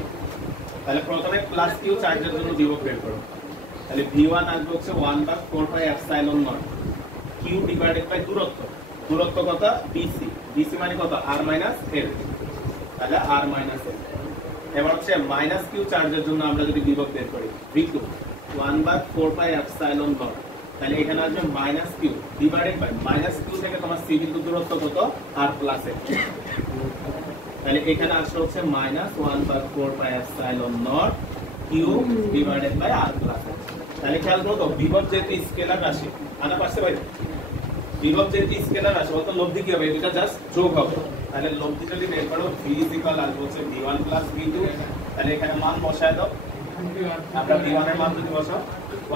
তাহলে প্রথমে প্লাস কিউ চার্জের জন্য বিভব বের করো তাহলে v1 আসবে হচ্ছে 1/4 pi epsilon not q divided by দূরত্ব দূরত্ব কত bc bc মানে কত r মাইনাস l তাহলে r মাইনাস l এবার হচ্ছে মাইনাস কিউ চার্জের জন্য আমরা যদি বিভব বের করি v2 1/4 পাই এপসাইলন নট তাহলে এখানে আসবে minus q divided by minus q থেকে তোমার c বিন্দু দূরত্ব কত r প্লাস l তাহলে এখানে আসছে হচ্ছে minus 1/4 pi epsilon not q divided by r plus l তাহলে খেয়াল করো তো বিভব যেহেতু স্কেলার রাশি আনা পারছে ভাই বিভব যেহেতু স্কেলার রাশি অত লব্ধি কি হবে এটা জাস্ট যোগ হবে তাহলে লব্ধি যদি বের করো v আসবে হচ্ছে v1 v2 তাহলে এখানে মান বসায় দাও আমরা v1 এর মান যদি বসাও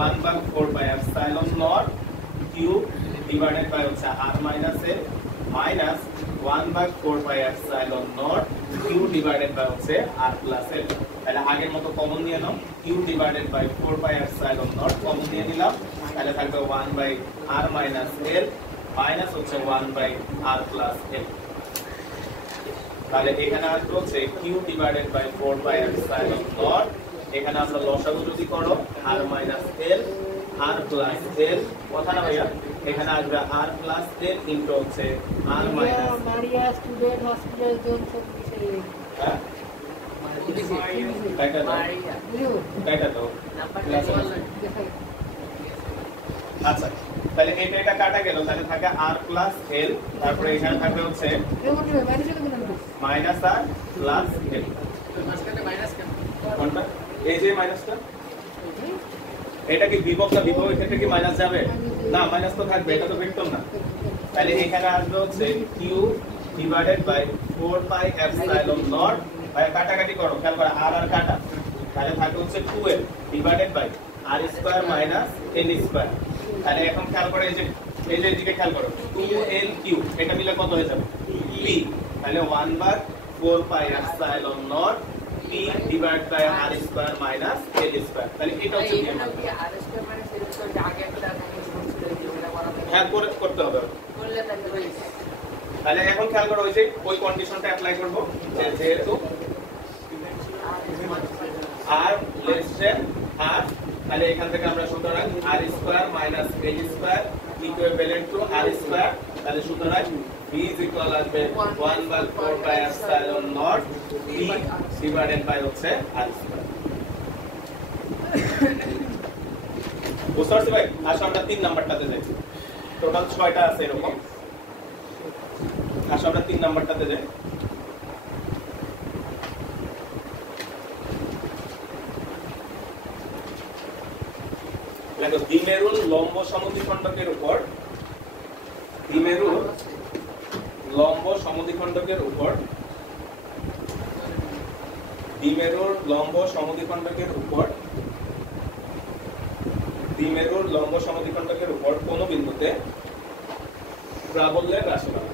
1/4 pi epsilon not q divided by হচ্ছে r minus l minus 1/4 pi epsilon not q divided by হচ্ছে r প্লাস l তাহলে আগের মতো কমন নিয়ে নাও q divided by 4 pi epsilon nought common নিয়ে নিলাম তাহলে থাকবে 1/r মাইনাস l মাইনাস হচ্ছে 1/r প্লাস l তাহলে এখানে আসবে হচ্ছে q divided by 4 pi epsilon naught এখানে আমরা লসাগু যদি করো r minus l r plus l কথা না ভাইয়া এখানে আসবে r প্লাস l ইনটু হচ্ছে r minus Maria student hospital zone সব বিষয়ে হ্যাঁ কাটা দাও আচ্ছা তাহলে এটা কাটা গেল তাহলে থাকে r প্লাস l তারপরে এখানে থাকবে হচ্ছে মাইনাস r প্লাস l মাঝখানে মাইনাস কেন কোনটা এই যে মাইনাসটা এটা কি বিভব না বিভব এক্ষেত্রে কি মাইনাস যাবে না মাইনাস তো থাকবে এটা তো ভেক্টর না তাহলে এখানে আসবে হচ্ছে q divided by 4 pi epsilon naught ভাই কাটাকাটি করো খেয়াল করো r আর কাটা তাহলে থাকে হচ্ছে 2l divided by r square minus l square তাহলে এখন খেয়াল করো এই যে এদিকে খেয়াল করো 2l3 এটা মিলে কত হয়ে যাবে p তাহলে 1/4 pi epsilon naught p divided by r square minus l square তাহলে এটা হচ্ছে এটা কি r square minus l square আগে একটা হ্যাঁ করতে হবে করলে তাহলে হয়ে তাহলে এখন খেয়াল করো ওই কন্ডিশনটা অ্যাপ্লাই করব যেহেতু r লেস দেন r তাহলে এখান থেকে আমরা সুতরাং r square minus l square equivalent to r square তাহলে সুতরাং v ইজ ইকুয়াল আসবে 1/4 pi epsilon naught p divided by হচ্ছে r স্কয়ার বুঝতে পারছি ভাই আসলে আমরা 3 নাম্বারটাতে যাই টোটাল 6টা আছে এরকম আসলে আমরা 3 নাম্বারটাতে যাই দেখো দ্বিমেরুর লম্ব সমদ্বিখণ্ডকের উপর দ্বিমেরুর লম্ব সমদ্বিখণ্ডকের উপর দ্বিমেরুর লম্ব সমদ্বিখণ্ডকের উপর দ্বিমেরুর লম্ব সমদ্বিখণ্ডকের উপর কোন বিন্দুতে প্রাবল্যের রাশিমালা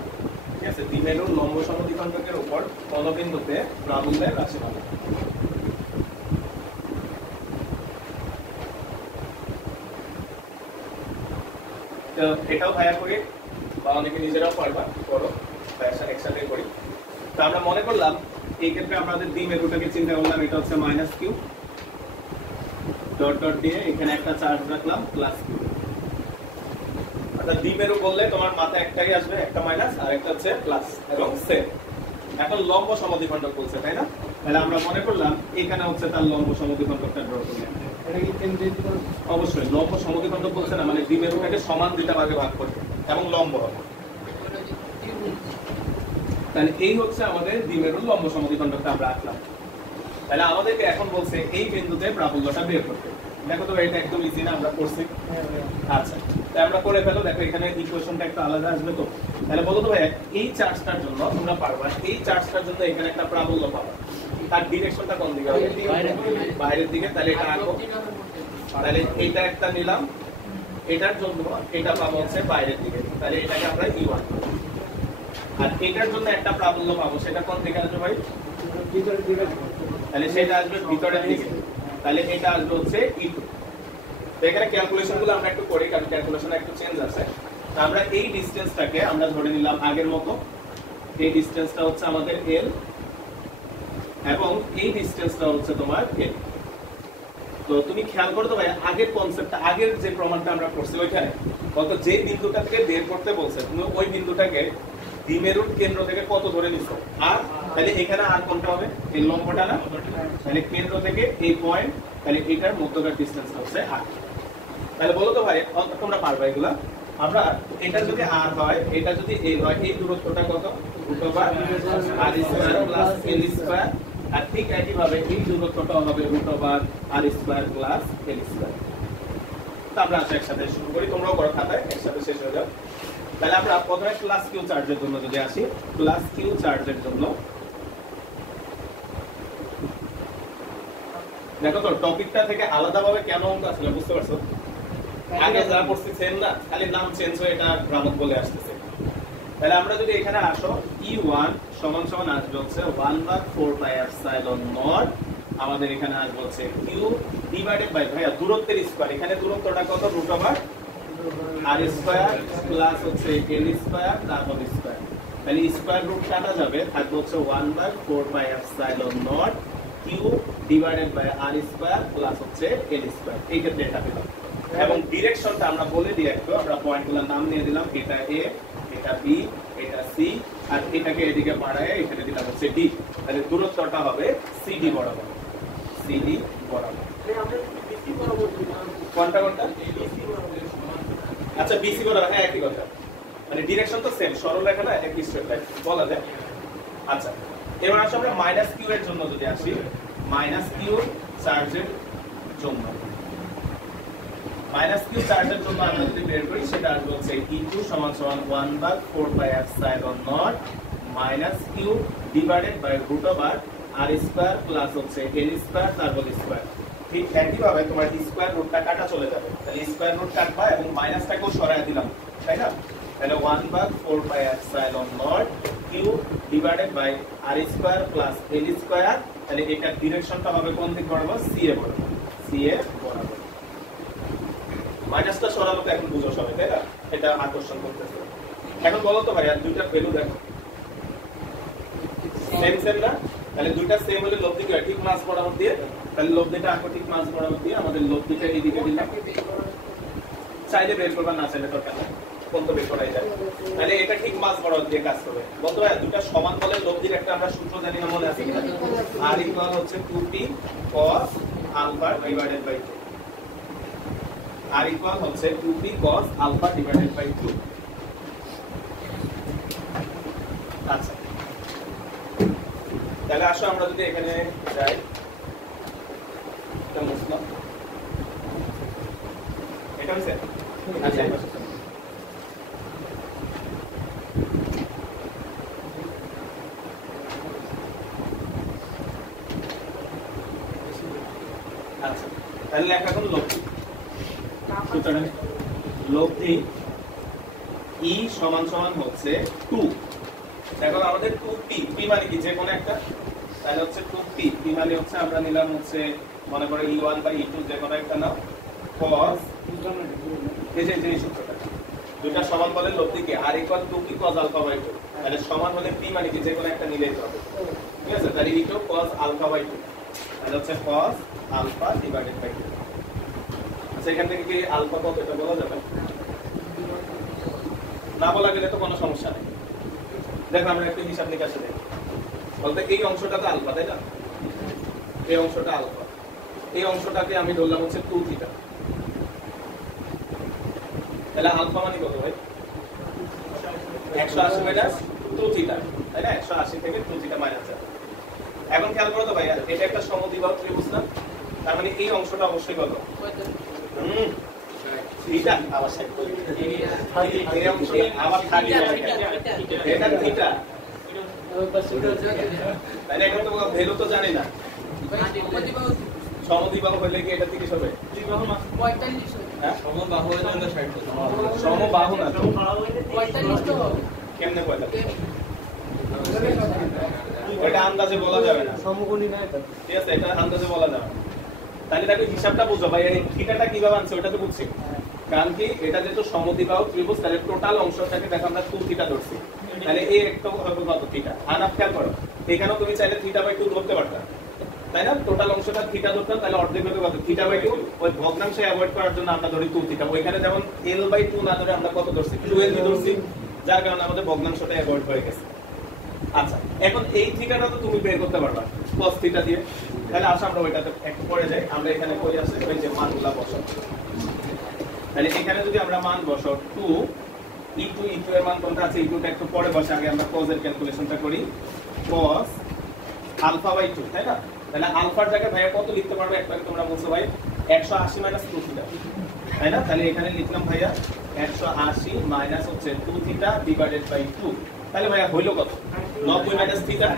ঠিক আছে দ্বিমেরুর লম্ব সমদ্বিখণ্ডকের উপর কোন বিন্দুতে প্রাবল্যের রাশিমালা তো এটাও ভাইয়া করি বা অনেকে নিজেরাও পারবা করো একসাথে করি তো আমরা মনে করলাম এই ক্ষেত্রে আমাদের দ্বিমেরুটাকে চিন্তা করলাম এটা হচ্ছে মাইনাস কিউ ডট ডট দিয়ে এখানে একটা চার্জ রাখলাম প্লাস কিউ অর্থাৎ দ্বিমেরু বললে তোমার মাথায় একটাই আসবে একটা মাইনাস আর একটা হচ্ছে প্লাস এবং সেম এখন লম্ব সমদ্বিখণ্ডক বলছে তাই না তাহলে আমরা মনে করলাম এখানে হচ্ছে তার লম্ব সমদ্বিখণ্ডকটা ড্র করলাম এটা কি কেন্দ্রিত অবশ্যই লম্ব সমদ্বিখণ্ডক বলছে না মানে দ্বিমেরুটাকে সমান দুইটা ভাগে ভাগ করবে এবং লম্ব হবে তাহলে এই হচ্ছে আমাদের দ্বিমেরুর লম্ব সমদ্বিখণ্ডকটা আমরা আঁকলাম তাহলে আমাদেরকে এখন বলছে এই বিন্দুতে প্রাবল্যটা বের করতে দেখো তো এটা একদম ইজি না আমরা করছি আচ্ছা তাই আমরা করে ফেলো দেখো এখানে ইকুয়েশনটা একটু আলাদা আসবে তো তাহলে বলো তো ভাই এই চার্জটার জন্য তোমরা পারবা এই চার্জটার জন্য এখানে একটা প্রাবল্য পাবা তার ডিরেকশনটা কোন দিকে হবে বাইরের দিকে তাহলে এটা আঁকো তাহলে এটা একটা নিলাম এটার জন্য এটা পাবো হচ্ছে বাইরের দিকে তাহলে এটাকে আমরা E1 আর এটার জন্য একটা প্রাবল্য পাবো, সেটা কোন দিকে আসবে ভাই? ভিতরের দিকে। তাহলে সেটা আসবে ভিতরের দিকে, তাহলে এটা আসবে হচ্ছে E2। তো এখানে ক্যালকুলেশনগুলো আমরা একটু করি, কারণ ক্যালকুলেশনে একটু চেঞ্জ আছে। আমরা এই ডিসটেন্সটাকে আমরা ধরে নিলাম আগের মতো, এই ডিসটেন্সটা হচ্ছে আমাদের L এবং এই ডিসটেন্সটা হচ্ছে তোমার L। তো তুমি খেয়াল করো তো ভাই, আগের কনসেপ্টটা, আগের যে প্রমাণটা আমরা করছি ওইখানে কত, যে বিন্দুটা থেকে বের করতে বলছে তুমি ওই বিন্দুটাকে দ্বিমেরুর কেন্দ্র থেকে কত ধরে নিছো, আর তাহলে এখানে আর কোনটা হবে? এই লম্বটা না? তাহলে কেন্দ্র থেকে এই পয়েন্ট, তাহলে এটার মধ্যকার ডিসটেন্সটা হচ্ছে r। তাহলে বলো তো ভাই, তোমরা পারবে এগুলা? আমরা এটা যদি r হয়, এটা যদি l হয়, এই দূরত্বটা কত? √r² + l²। আর ঠিক একই ভাবে এই দূরত্বটা হবে √r² + l²। তো আমরা একসাথে শুরু করি, তোমরাও করো খাতায়, একসাথে শেষ হয়ে যাও। তাহলে আমরা প্রথমে প্লাস কিউ চার্জের জন্য যদি আসি, প্লাস কিউ চার্জের জন্য দেখো তো টপিকটা থেকে আলাদাভাবে কেন অঙ্ক আসলে বুঝতে পারছো? আগে যা পড়ছি সেম না, খালি নাম চেঞ্জ হয়ে এটা ভ্রামক বলে আসতেছে। তাহলে আমরা যদি এখানে আসো, E1 সমান সমান আসবে হচ্ছে 1/4πε0। আমাদের এখানে আসবে হচ্ছে q ডিভাইডেড বাই, ভাইয়া দূরত্বের স্কয়ার, এখানে দূরত্বটা কত? √r² প্লাস হচ্ছে l² তারপর স্কয়ার। তাহলে স্কয়ার রুট কাটা যাবে, থাকবে হচ্ছে 1/4πε0 q divided by r² plus হচ্ছে l²। এই ক্ষেত্রে এটা পেলাম। এবং ডিরেকশনটা আমরা বলে দিই একটু, আমরা পয়েন্টগুলোর নাম নিয়ে দিলাম, এটা a, এটা b, এটা c, আর এটাকে এদিকে বাড়ায় এখানে দিলাম হচ্ছে d। তাহলে দূরত্বটা হবে cd বরাবর, cd বরাবর। কোনটা কোনটা? আচ্ছা BC বরাবর, হ্যাঁ একই কথা, মানে ডিরেকশন তো সেম, সরল রেখা না, একই স্ট্রেট লাইন বলা যায়। আচ্ছা এবার আসলে আমরা মাইনাস কিউ এর জন্য যদি আসি, মাইনাস কিউ চার্জের জন্য, মাইনাস কিউ চার্জের জন্য আমরা যদি বের করি, সেটা আসবে হচ্ছে E2 সমান সমান 1/4πε0 minus q divided by √r² plus হচ্ছে l² তারপর স্কয়ার। ঠিক একই ভাবে তোমার স্কয়ার রুটটা কাটা চলে যাবে, তাহলে স্কয়ার রুট কাটবা এবং মাইনাসটাকেও সরায় দিলাম, তাই না? তাহলে 1/4πε0 q divided by r² plus l²। তাহলে এটার ডিরেকশনটা হবে কোন দিক বরাবর? CA বরাবর, CA বরাবর। মাইনাসটা সরালো তো এখন বুঝো সবাই, তাই না? এটা আকর্ষণ করতেছে। এখন বলো তো ভাই, আর দুইটা ভ্যালু দেখো সেম সেম না? তাহলে দুইটা সেম হলে লব্ধিটা ঠিক মাস বরাবর দিয়ে, তাহলে লব্ধিটা আঁকো ঠিক মাস বরাবর দিয়ে, আমাদের লব্ধিটা এদিকে দিলাম। চাইলে বের করবা, না চাইলে দরকার নেই, কোন তো বের করাই যায়। তাহলে এটা ঠিক মাস বরাবর দিয়ে কাজ করবে। বলতো ভাই দুইটা সমান বলে লব্ধির একটা আমরা সূত্র জানি না, মনে আছে কিনা? r ইকুয়াল হচ্ছে 2p cos alpha divided by 2। r equal হচ্ছে 2p cos alpha divided by 2। আচ্ছা তাহলে আসো আমরা যদি এখানে যাই, এটা মুছলাম, এটা হইছে। আচ্ছা আচ্ছা তাহলে লেখা কোন লব্ধি, সুতরাং লব্ধি E সমান সমান হচ্ছে 2। দেখো আমাদের 2p, p মানে কি যে কোনো একটা, তাহলে হচ্ছে 2p, p মানে হচ্ছে আমরা নিলাম হচ্ছে মনে করো E1 বা E2 যে কোনো একটা নাও, cos এই যে সূত্রটা, দুইটা সমান বলে লব্ধি কি r equal 2p cos alpha by 2। তাহলে সমান হলে p মানে কি যে কোনো একটা নিলেই হবে, ঠিক আছে? তাহলে E2 cos আলফা বাই 2, তাহলে হচ্ছে cos আলফা ডিভাইডেড বাই 2। আচ্ছা এখান থেকে কি আলফা কত এটা বলা যাবে? না বলা গেলে তো কোনো সমস্যা নেই। দেখো আমরা একটু হিসাব নিকাশে দেখি, বলতে এই অংশটা তো আলফা, তাই না? এই অংশটা আলফা, এই অংশটাকে আমি ধরলাম হচ্ছে 2 থিটা। তাহলে আলফা মানে কত ভাই? 180 মাইনাস 2 থিটা, তাই না? 180 থেকে 2 থিটা মাইনাস যাবে। এখন খেয়াল করো তো ভাই, এটা একটা সমদ্বিবাহু ত্রিভুজ না? তার মানে এই অংশটা অবশ্যই কত? থিটা। আবার সাইড করি, এই অংশটা আবার থাকি এটা থিটা, তাহলে এখন তো ভ্যালু তো জানি না। সমদ্বিবাহু হইলে কি এটা 30 হবে? 45 হ্যাঁ সমবাহু এর জন্য 60 সমবাহু না তো 45 তো কেমনে 45 এটা আন্দাজে বলা যাবে না সমকোণী না এটা ঠিক আছে এটা আন্দাজে বলা যাবে না তাহলে দেখো হিসাবটা বুঝো ভাই এই থিটাটা কিভাবে আনছে ওটা তো বুঝছি কারণ কি এটা যেহেতু সমদ্বিবাহু ত্রিভুজ তাহলে টোটাল অংশটাকে দেখো আমরা 2 থিটা ধরছি তাহলে এই একটা হবে কত থিটা আনাপ খেয়াল করো এখানেও তুমি চাইলে থিটা বাই 2 ধরতে পারতা তাই না টোটাল অংশটা থিটা ধরতাম তাহলে অর্ধেক হবে কত থিটা বাই 2 ওই ভগ্নাংশ অ্যাভয়েড করার জন্য আমরা ধরি 2 থিটা ওইখানে যেমন l বাই 2 না ধরে আমরা কত ধরছি 2l ধরছি যার কারণে আমাদের ভগ্নাংশটা অ্যাভয়েড হয়ে গেছে আচ্ছা এখন এই থিটাটা তো তুমি বের করতে পারবা cos থিটা দিয়ে তাহলে আসো আমরা ওইটাতে একটু পরে যাই আমরা এখানে কই আছে ওই যে মানগুলা বসাবো তাহলে এখানে যদি আমরা মান বসাও 2 e2 এর মান কোনটা আছে e2 টা একটু পরে বসে আগে আমরা cos এর ক্যালকুলেশনটা করি cos আলফা বাই 2 তাই না তাহলে আলফার জায়গায় ভাইয়া কত লিখতে পারবে একবার তোমরা বলছো ভাই 180 মাইনাস 2 থিটা তাই না তাহলে এখানে লিখলাম ভাইয়া 180 মাইনাস হচ্ছে 2 থিটা ডিভাইডেড বাই 2 তাহলে ভাইয়া হইলো কত 90 মাইনাস থিটা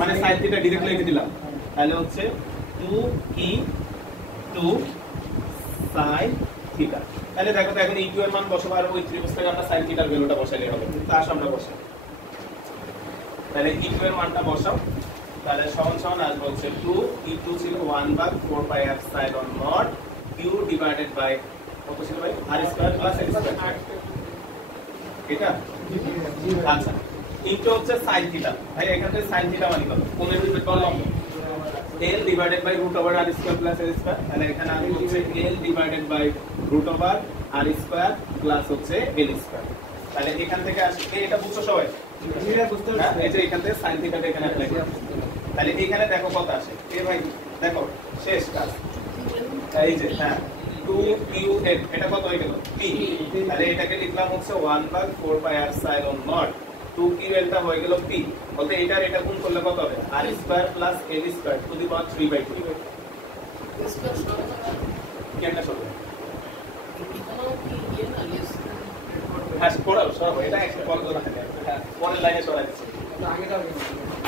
মানে sin থিটা ডাইরেক্ট লিখে দিলাম তাহলে হচ্ছে 2e2 sin থিটা তাহলে দেখো তো এখন e2 এর মান বসাবো আর ওই ত্রিভুজটাকে আমরা sin থিটার ভ্যালুটা বসাইলে হবে তো আসো আমরা বসাই তাহলে e2 এর মানটা বসাও তাহলে সমান সমান আসবে হচ্ছে 2 e2 ছিল 1 ভাগ 4 pi epsilon naught q divided by কত ছিল ভাই r square plus l square এটা আচ্ছা ইনটু হচ্ছে sin থিটা ভাই এখান থেকে sin থিটা মানে কত কোণের বিপরীত কোণ লম্ব l divided by √r square plus l square তাহলে এখানে আসবে হচ্ছে l divided by √r square plus হচ্ছে l স্কয়ার তাহলে এখান থেকে আসবে এটা বুঝছো সবাই এটা বুঝতে না পারছি এই যে এখান থেকে sin থিটাটা এখানে অ্যাপ্লাই করব তাহলে এখানে দেখো কত আসে এ ভাই দেখো শেষ কাজ এই যে হ্যাঁ 2qn এটা কত হয়ে গেল p তাহলে এটাকে লিখলাম হচ্ছে 1 ভাগ 4 পাই এপসাইলন নট 2qn টা হয়ে গেল p বলতে এটার এটা গুণ করলে কত হবে r square plus l square to the power 3 by 2 কেন সরবে হ্যাঁ পড়াও সব এটা একটা কল করা থাকে হ্যাঁ পরের লাইনে সরাই দিচ্ছি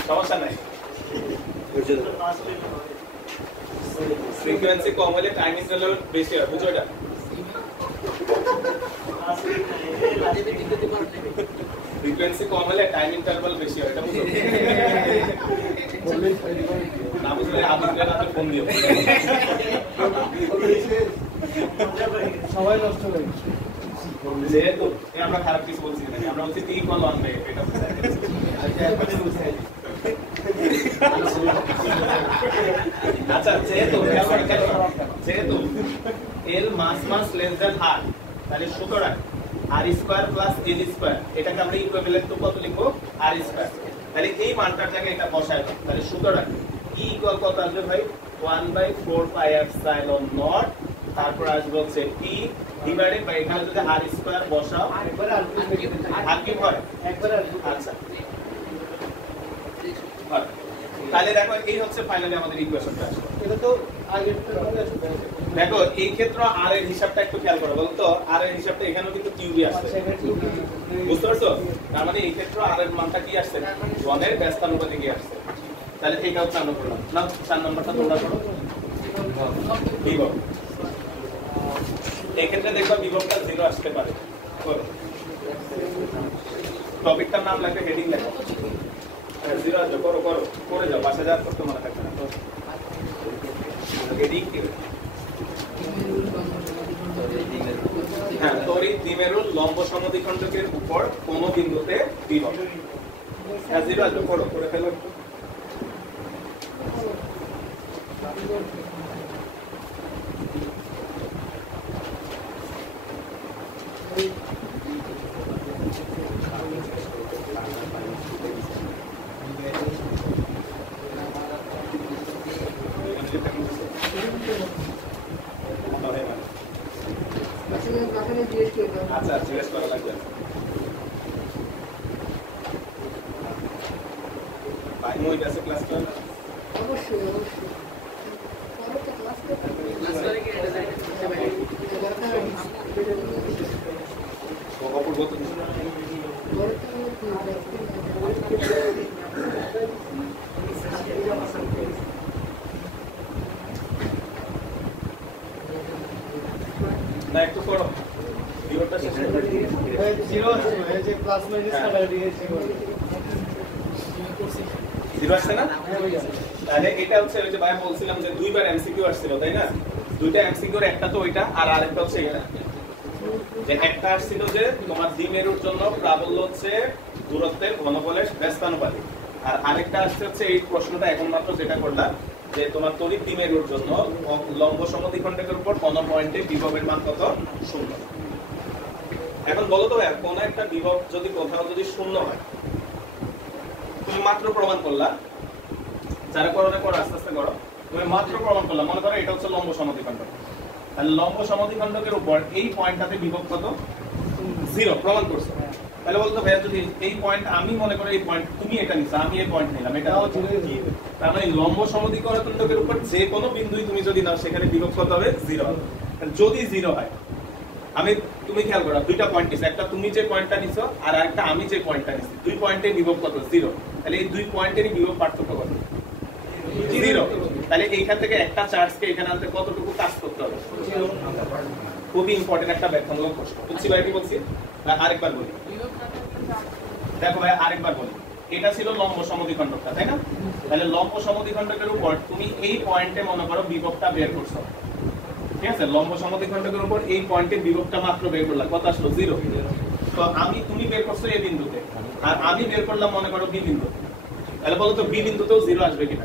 সমস্যা নাই ফ্রিকোয়েন্সি কম হলে টাইম ইন্টারভাল বেশি হয় বুঝো এটা ফ্রিকোয়েন্সি কম হলে টাইম ইন্টারভাল বেশি হয় এটা বুঝো না বুঝলে আবিদের হাতে ফোন দিও সবাই নষ্ট হয়ে গেছে যেহেতু আমরা খারাপ কিছু বলছি না আমরা হচ্ছে টি ইকুয়াল 1 বাই এটা আচ্ছা যেহেতু l মাস লেস দ্যান r তাহলে সুতরাং r square plus l square এটাকে আমরা ইকুইভ্যালেন্ট টু কত লিখব r স্কয়ার তাহলে এই মানটার জায়গায় এটা বসায় দাও তাহলে সুতরাং e ইকুয়াল কত আসবে ভাই 1 বাই 4 পাই এপসাইলন নট তারপর আসবে হচ্ছে t ডিভাইডেড বাই এখানে যদি r স্কয়ার বসাও একবার আর কি হয় একবার আর আচ্ছা তাহলে দেখো এই হচ্ছে ফাইনালি আমাদের ইকুয়েশনটা আসলো এটা তো আগের থেকে আসবে দেখো এই ক্ষেত্রে r এর হিসাবটা একটু খেয়াল করো বলতো r এর হিসাবটা এখানেও কিন্তু কিউবই আসছে বুঝতে পারছো তার মানে এই ক্ষেত্রে r এর মানটা কি আসছে 1 এর ব্যস্তানুপাতিক আসছে তাহলে এইটাও 4 নম্বর করলাম না 4 নম্বরটা তোমরা করো বিভব এই ক্ষেত্রে দেখবা বিভবটা 0 আসতে পারে করো টপিকটার নাম লাগবে হেডিং লেখো 0 আসবে করো করো করে যাও বাসা যাওয়ার করতে মনে থাকবে না হেডিং কি হ্যাঁ তড়িৎ দ্বিমেরুর লম্ব সমদ্বিখণ্ডকের উপর কোন বিন্দুতে বিভব হ্যাঁ 0 আসবে করো করে ফেলো আচ্ছা জিজ্ঞেস করা লাগবে ভাই মই কাছে ক্লাস করেন অবশ্যই অবশ্যই পরবর্তী ক্লাস করতে ক্লাস করে কি এটা যায় অপূর্ব তো না জিরো আছে এই যে প্লাস মাইনাস কাটা দিয়ে জিরো আসছে না? তাহলে এটা হচ্ছে ওই যে ভাই বলছিলাম যে দুইবার এমসিকিউ আসছিল তাই না? দুইটা এমসিকিউর একটা তো ওইটা আর আরেকটা হচ্ছে এটা। যে একটা আসছিল যে তোমার দ্বিমেরুর জন্য প্রাবল্য হচ্ছে দূরত্বের ঘনফলের ব্যস্তানুপাতিক, আর আরেকটা আসছে হচ্ছে এই প্রশ্নটা এখন মাত্র যেটা করলাম যে তোমার তড়িৎ দ্বিমেরুর জন্য লম্ব সমদ্বিখণ্ডকের উপর কোন পয়েন্টে বিভবের মান কত? 0। এখন বলো তো ভাই কোন একটা বিভব যদি কোথাও যদি 0 হয়, তুমি মাত্র প্রমাণ করলা, যারা করো না করো আস্তে আস্তে করো, তুমি মাত্র প্রমাণ করলা মনে করো এটা হচ্ছে লম্ব সমদ্বিখণ্ডক, তাহলে লম্ব সমদ্বিখণ্ডকের উপর এই পয়েন্টটাতে বিভব কত? 0 প্রমাণ করছো। তাহলে বলতো ভাইয়া যদি এই পয়েন্ট আমি মনে করি এই পয়েন্ট তুমি এটা নিছো, আমি এই পয়েন্ট নিলাম, এটা তার মানে লম্ব সমদ্বিখণ্ডকের উপর যে কোনো বিন্দুই তুমি যদি নাও সেখানে বিভব কত হবে? 0 হবে। যদি 0 হয়, আমি তুমি খেয়াল করো দুইটা পয়েন্ট নিছো, একটা তুমি যে পয়েন্টটা নিছো আর একটা আমি যে পয়েন্টটা নিছি, দুই পয়েন্টের বিভব কত? 0। তাহলে এই দুই পয়েন্টেরই বিভব পার্থক্য কত? 0। তাহলে এইখান থেকে একটা চার্জকে এখানে আনতে কতটুকু কাজ করতে হবে? খুবই ইম্পর্টেন্ট একটা ব্যাখ্যামূলক প্রশ্ন। বুঝছি ভাই কি বলছি? আরেকবার বলি, দেখো ভাই আরেকবার বলি, এটা ছিল লম্ব সমদ্বিখণ্ডকটা তাই না? তাহলে লম্ব সমদ্বিখণ্ডকের উপর তুমি এই পয়েন্টে মনে করো বিভবটা বের করছো, ঠিক আছে? লম্ব সমদ্বিখণ্ডকের উপর এই পয়েন্টে বিভবটা মাত্র বের করলাম, কত আসলো? 0। তো তুমি বের করছো এই বিন্দুতে আর আমি বের করলাম মনে করো বি বিন্দুতে, তাহলে বলো তো বি বিন্দুতেও 0 আসবে কিনা?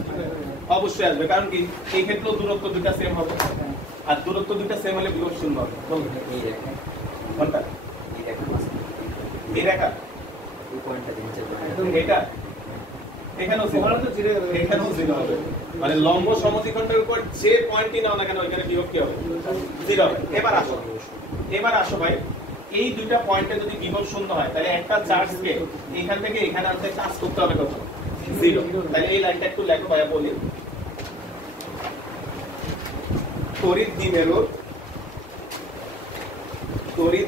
অবশ্যই আসবে, কারণ কি এই ক্ষেত্রেও দূরত্ব দুটো সেম হবে, আর দূরত্ব দুটো সেম হলে বিভব 0 হবে। কোনটা? এই রেখা এটা এখানেও 0 হবে, মানে লম্ব সমদ্বিখণ্ডের উপর যে পয়েন্টই নাও না কেন ওইখানে বিভব কি হবে? 0 হবে। এবার আসো ভাই, এই দুইটা পয়েন্টে যদি বিভব 0 হয় তাহলে একটা চার্জকে এখান থেকে এখানে আনতে কাজ করতে হবে কত? 0। তাহলে এই লাইনটা একটু লেখো ভাইয়া বলি, তড়িৎ দ্বিমেরুর তড়িৎ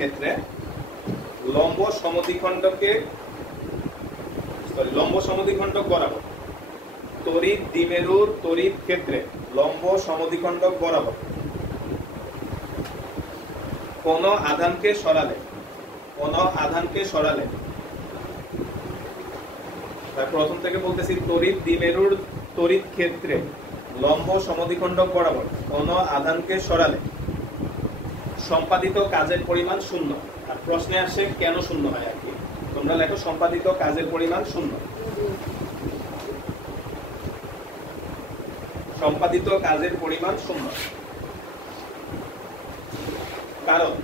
ক্ষেত্রে লম্ব সমদ্বিখণ্ডক বরাবর, তড়িৎ দ্বিমেরুর তড়িৎ ক্ষেত্রে লম্ব সমদ্বিখণ্ডক বরাবর কোন আধানকে সরালে, প্রথম থেকে বলতেছি, তড়িৎ দ্বিমেরুর তড়িৎ ক্ষেত্রে লম্ব সমদ্বিখণ্ডক বরাবর কোন আধানকে সরালে সম্পাদিত কাজের পরিমাণ 0। আর প্রশ্নে আসে কেন 0 হয় আর কি, তোমরা লেখো সম্পাদিত কাজের পরিমাণ 0। সম্পাদিত কাজের পরিমাণ 0 কারণ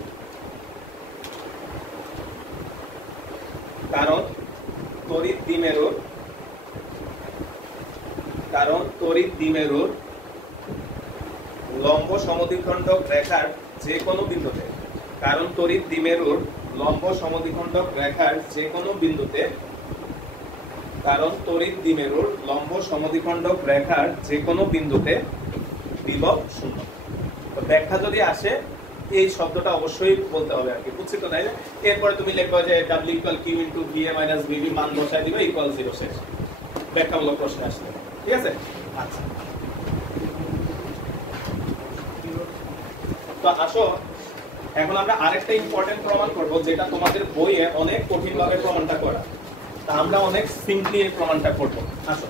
তড়িৎ দ্বিমেরুর লম্ব সমদ্বিখণ্ডক রেখার যে কোনো বিন্দুতে, বিভব 0। তো ব্যাখ্যা যদি আসে এই শব্দটা অবশ্যই বলতে হবে আর কি, বুঝছি তো তাই না? এরপরে তুমি লিখবে যে W = Q * VA - VB মান বসায় দিবে = 0 শেষ, ব্যাখ্যামূলক প্রশ্ন আসলে, ঠিক আছে? আচ্ছা, তো আসো এখন আমরা আরেকটা ইম্পর্টেন্ট প্রমাণ করব যেটা তোমাদের বইয়ে অনেক কঠিন ভাবে প্রমাণটা করা, তা আমরা অনেক সিম্পলি এই প্রমাণটা করব। আসো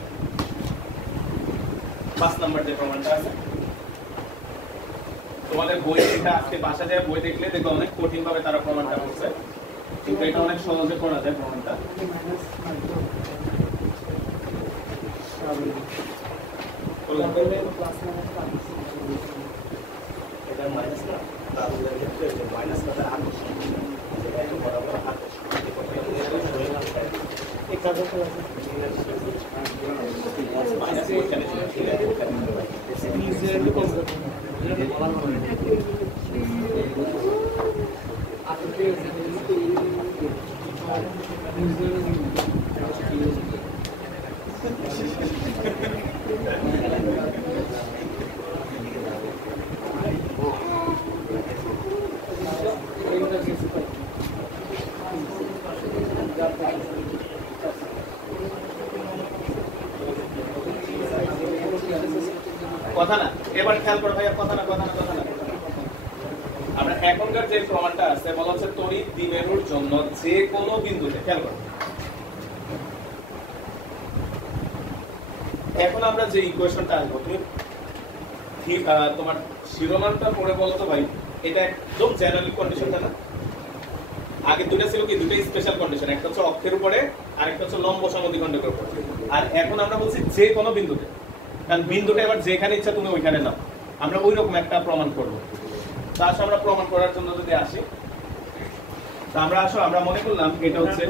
5 নাম্বার যে প্রমাণটা আছে তোমাদের বই, এটা আজকে বাসা যায় বই দেখলে দেখো অনেক কঠিন ভাবে তারা প্রমাণটা করছে, কিন্তু এটা অনেক সহজে করা যায় প্রমাণটা। এটা মাইনাস না, তাহলে ক্ষেত্রে যে মাইনাস কাটা আঠাশ, যেটা একটু বরাবর 28 এই কাজটা আছে মাইনাস এখানে ঠিক আছে, ইজিলি কনসেপ্ট এটা বলা হয় কথা না, এবার খেয়াল করো ভাইয়া, কথা না। আমরা এখনকার যে প্রমাণটা আছে বলা হচ্ছে তড়িৎ দ্বিমেরুর জন্য যে কোনো বিন্দুতে, খেয়াল করো এখন আমরা যে ইকুয়েশনটা আসবো, তুমি তোমার শিরোনামটা পড়ে বলো তো ভাই, এটা একদম জেনারেল কন্ডিশন না? আগে দুটো ছিল কি, দুটো স্পেশাল কন্ডিশন, একটা হচ্ছে অক্ষের উপরে আর একটা হচ্ছে লম্ব সমদ্বিখণ্ডকের উপরে। আর এখন আমরা বলছি যে কোনো বিন্দুতে, কারণ বিন্দুটা এবার যেখানে ইচ্ছা তুমি ওইখানে নাও, আমরা ওই রকম একটা প্রমাণ করবো। তা আসলে আমরা প্রমাণ করার জন্য যদি আসি, আমরা মনে করলাম এটা হচ্ছে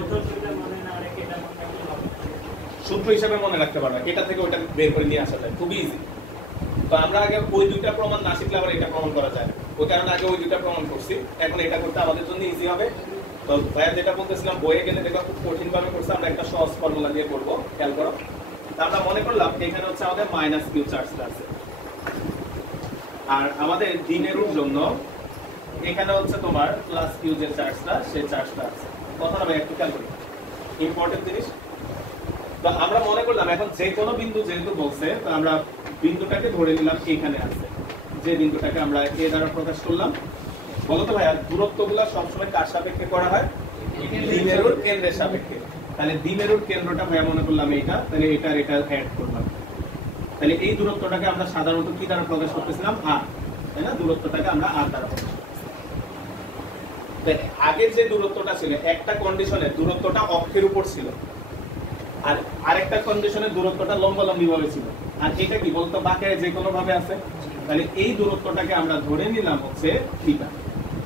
সূত্র হিসেবে মনে রাখতে পারবে, এটা থেকে ওটা বের করে নিয়ে আসা যায়, খুবই ইজি। তো আমরা আগে ওই দুইটা প্রমাণ না শিখলে আবার এটা প্রমাণ করা যায়, ওই কারণে আগে ওই দুইটা প্রমাণ করছি, এখন এটা করতে আমাদের জন্য ইজি হবে। তো ভাইয়া যেটা বলতেছিলাম, বইয়ে গেলে দেখো খুব কঠিন ভাবে করছে, আমরা একটা সহজ ফর্মুলা দিয়ে করবো, খেয়াল করো। আমরা মনে করলাম এখানে হচ্ছে আমাদের মাইনাস কিউ চার্জটা আছে, আর আমাদের দ্বিমেরুর জন্য এখানে হচ্ছে তোমার প্লাস কিউ যে চার্জটা, সেই চার্জটা আছে। কথাটা ভাই একটু খেয়াল করি, ইম্পর্টেন্ট জিনিস। তো আমরা মনে করলাম এখন যে কোনো বিন্দু যেহেতু বলছে, তো আমরা বিন্দুটাকে ধরে নিলাম এখানে আছে, যে বিন্দুটাকে আমরা এ দ্বারা প্রকাশ করলাম। বলতো ভাইয়া দূরত্বগুলো সবসময় কার সাপেক্ষে করা হয়? দ্বিমেরুর কেন্দ্রের সাপেক্ষে। তাহলে দ্বিমেরুর কেন্দ্রটা ভাইয়া মনে করলাম এইটা, তাহলে এটা অ্যাড করলাম। তাহলে এই দূরত্বটাকে আমরা সাধারণত কি দ্বারা প্রকাশ করতেছিলাম? আর, তাই না? দূরত্বটাকে আমরা আর দ্বারা প্রকাশ করতেছিলাম। আগের যে দূরত্বটা ছিল, একটা কন্ডিশনে দূরত্বটা অক্ষের উপর ছিল, আর আরেকটা কন্ডিশনে দূরত্বটা লম্বালম্বি ভাবে ছিল। আর এটা কি বলতো, বাঁকায় যে কোনো ভাবে আছে। তাহলে এই দূরত্বটাকে আমরা ধরে নিলাম হচ্ছে থিটা,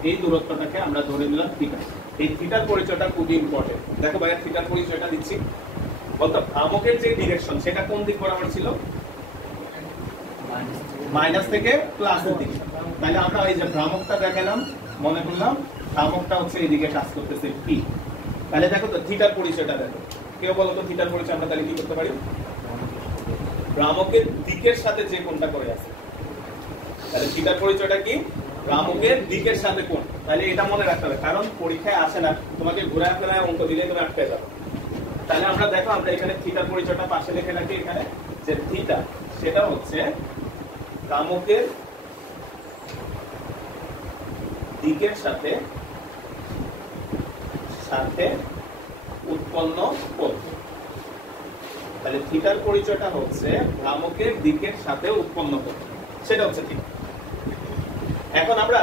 এই দূরত্বটাকে আমরা ধরে নিলাম থিটা। এই থিটার পরিচয়টা খুব ইম্পর্টেন্ট। দেখো ভাইয়া, থিটার পরিচয়টা দিচ্ছি। বলতো ভ্রামকের যে ডিরেকশন, সেটা কোন দিক বরাবর ছিল? মাইনাস থেকে প্লাসের দিকে। তাহলে আমরা এই যে ভ্রামকটা দেখালাম, মনে করলাম ভ্রামকটা হচ্ছে এইদিকে কাজ করতেছে পি। তাহলে দেখো তো থিটার পরিচয়টা দেখো, কেউ বলো তো থিটার পরিচয় আমরা তাহলে কি করতে পারি? ভ্রামকের দিকের সাথে যে কোণটা করে আছে, তাহলে থিটার পরিচয়টা কি? ভ্রামকের দিকের সাথে কোণ। তাহলে এটা মনে রাখতে হবে, কারণ পরীক্ষায় আসে না, তোমাকে ঘুরে ফেরায় অঙ্ক দিলে তুমি আটকে যাবে। তাহলে আমরা দেখো, আমরা এখানে থিটার পরিচয়টা পাশে লিখে রাখি, এখানে যে থিটা সেটা হচ্ছে ভ্রামকের দিকের সাথে উৎপন্ন কোণ। তাহলে থিটার পরিচয়টা হচ্ছে ভ্রামকের দিকের সাথে উৎপন্ন কোণ, সেটা হচ্ছে থিটা। এখন আমরা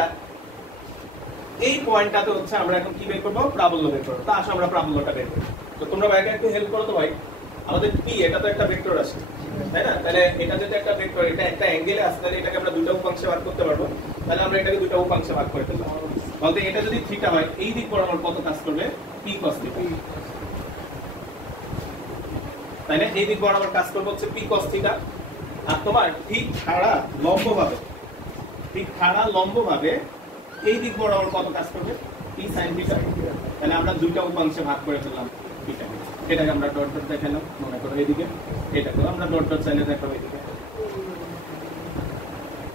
এই পয়েন্টটাতে হচ্ছে আমরা এখন কি বের করবো? প্রাবল্য বের করবো। তা আসো আমরা প্রাবল্যটা বের করি। তো তোমরা ভাইকে একটু হেল্প করো তো ভাই। আমাদের পি, এটা তো একটা ভেক্টর আছে, তাই না? তাহলে এটা যেটা একটা ভেক্টর, এটা একটা অ্যাঙ্গেলে আছে, তাহলে এটাকে আমরা দুটো উপাংশে ভাগ করতে পারবো। তাহলে আমরা এটাকে দুটো উপাংশে ভাগ করে ফেললাম। বলতে এটা যদি থিটা হয়, এই দিক বরাবর কত কাজ করবে? P cos theta. তাই না? এই দিক বরাবর কাজ করবে হচ্ছে পি কস থিটা। আর তোমার ঠিক খাড়া লম্বভাবে এই দিক বরাবর কত কাজ করবে? P sine theta. তাহলে আমরা দুইটা উপাংশে ভাগ করে ফেললাম থিটা। এটাকে আমরা ডট ডট দেখালাম, মনে করো এইদিকে, এটাকে আমরা ডট ডট চাইলে দেখাবো এইদিকে।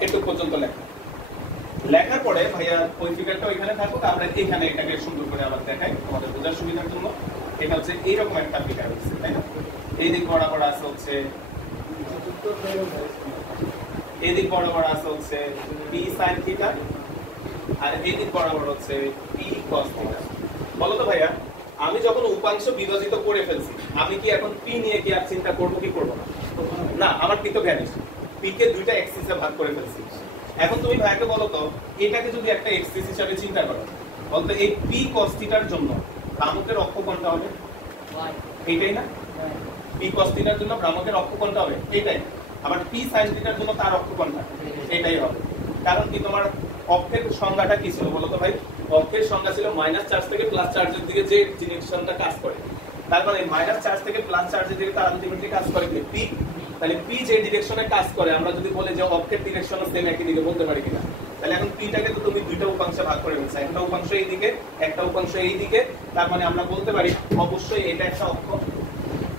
একটু পর্যন্ত লেখার পরে ভাইয়া ওই ফিগারটা ওইখানে থাকুক, আমরা এখানে এটাকে সুন্দর করে আবার দেখাই তোমাদের বোঝার সুবিধার জন্য। এটা হচ্ছে এইরকম একটা ফিগার হচ্ছে, তাই না? এই দিক বরাবর আছে হচ্ছে পি সাইন থিটা, আর এই দিক বরাবর হচ্ছে পি কস থিটা। বলো তো ভাইয়া, আমি যখন উপাংশ বিভাজিত করে ফেলছি, আমি কি এখন পি নিয়ে কি আর চিন্তা করবো কি করবো না? না, আমার পি তো ভ্যানিশ। পি কে দুইটা এক্সিসে ভাগ করে ফেলছি। এখন তুমি ভাইকে বলো তো, এটাকে যদি একটা এক্সিস হিসাবে চিন্তা করো, বলতো এই পি কস থিটার জন্য ভ্রামকের অক্ষ কোণটা হবে এইটাই না? পি কস থিটার জন্য ভ্রামকের অক্ষ কোণটা হবে এইটাই। আবার পি সাইন থিটার জন্য তার অক্ষ কোণটা এটাই হবে। কারণ কি, তোমার অক্ষের সংজ্ঞাটা কি ছিল বলো তো ভাই? অক্ষের সংজ্ঞা ছিল মাইনাস চার্জ থেকে প্লাস চার্জের দিকে যে ডিরেকশনটা কাজ করে। তার মানে মাইনাস চার্জ থেকে প্লাস চার্জের দিকে তার আলটিমেটলি কাজ করে কি? পি। তাহলে পি যে ডিরেকশনে কাজ করে, আমরা যদি বলি যে অক্ষের ডিরেকশনও সেম একই দিকে, বলতে পারি কিনা? তাহলে এখন পিটাকে তো তুমি দুইটা উপাংশে ভাগ করে ফেলছো, একটা উপাংশ এই দিকে, একটা উপাংশ এই দিকে। তার মানে আমরা বলতে পারি অবশ্যই এটা একটা অক্ষ।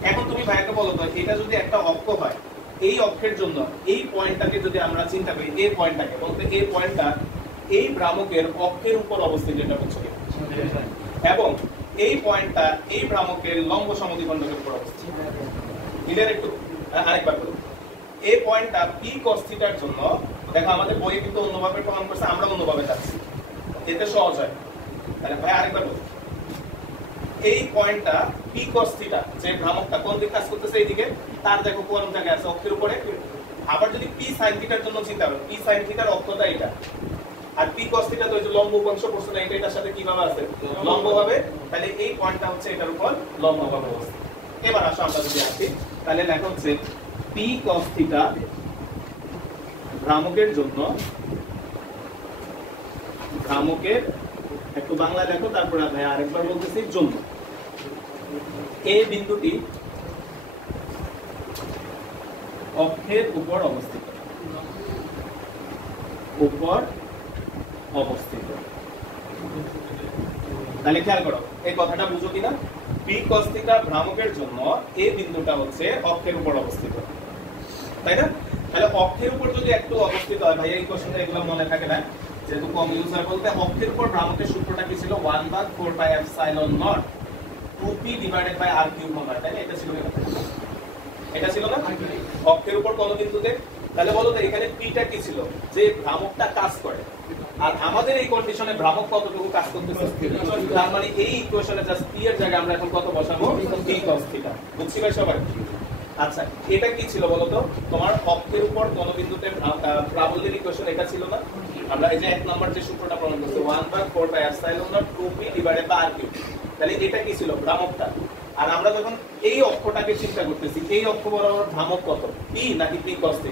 এখন তুমি ভাইকে বলো তো, এটা যদি একটা অক্ষ হয়, এই অক্ষের জন্য এই পয়েন্টটাকে যদি আমরা চিন্তা করি, এই পয়েন্টটাকে বলতে, এই পয়েন্টটা এই ভ্রামকের অক্ষের উপর অবস্থিত, যেটা হচ্ছে, এবং এই পয়েন্টটা এই ভ্রামকের লম্ব সমদ্বিখণ্ডকের উপর অবস্থিত। ক্লিয়ার? একটু আরেকবার বলুন। এই পয়েন্টটা পি cos θ এর জন্য, দেখো আমাদের বইয়ে কিন্তু অন্যভাবে প্রমাণ করছে, আমরা অন্যভাবে যাচ্ছি, এতে সহজ হয়। তাহলে ভাই আরেকবার বলুন, এই পয়েন্টটা পি cos θ, যে ভ্রামকটা কোন দিকে কাজ করতেছে এইদিকে, তার দেখো কোন জায়গায় আছে, অক্ষের উপরে। আবার যদি পি sin θ এর জন্য চিন্তা করো, পি sin θ এর অক্ষটা এটা, আর পি cos θ তো এই যে লম্ব উপাংশ প্রশ্ন, এটা এটার সাথে কিভাবে আছে, লম্ব ভাবে। তাহলে এই পয়েন্টটা হচ্ছে এটার উপর লম্ব ভাবে অবস্থিত। এবার আসো আমরা যদি আসি, তাহলে লেখা হচ্ছে পি cos θ ভ্রামকের জন্য, ভ্রামকের একটু বাংলা লেখো, তারপরে ভাই আরেকবার বলতেছি, জন্য এই বিন্দুটি অক্ষের উপর অবস্থিত, উপর অবস্থিত। তাহলে খেয়াল করো এই কথাটা বুঝো কিনা। পি cos θ ভ্রামকের জন্য এই বিন্দুটা হচ্ছে অক্ষের উপর অবস্থিত, তাই না? তাহলে অক্ষের উপর যদি একটু অবস্থিত হয়, ভাই এই কোশ্চেনটা এগুলো মনে থাকে না, যেহেতু কম ইউজ হয় বলতে, অক্ষের উপর ভ্রামকের সূত্রটা কি ছিল, 1/4πε0 2p divided by r cube মনে হয়, তাই না? এটা ছিল না, এটা ছিল না অক্ষের উপর কোন বিন্দুতে। তাহলে বলো তো এখানে পিটা কি ছিল, যে ভ্রামকটা কাজ করে, আর আমাদের এই কন্ডিশনে ভ্রামক কতটুকু কাজ করতেছে, তার মানে এই ইকুয়েশনে জাস্ট পি এর জায়গায় আমরা এখন কত বসাবো, পি cos θ। বুঝছি ভাই সবাই? আচ্ছা, এটা কি ছিল বলো তো, তোমার অক্ষের উপর কোন বিন্দুতে প্রাবল্যের ইকুয়েশন এটা ছিল না? আমরা এই যে এক নাম্বার যে সূত্রটা প্রমাণ করছি, 1/4πε0 2p divided by r cube. তাহলে এটা কি ছিল, ভ্রামকটা। আর আমরা যখন এই অক্ষটাকে চিন্তা করতেছি, এই অক্ষ বরাবর ভ্রামক কত, পি নাকি পি cos θ?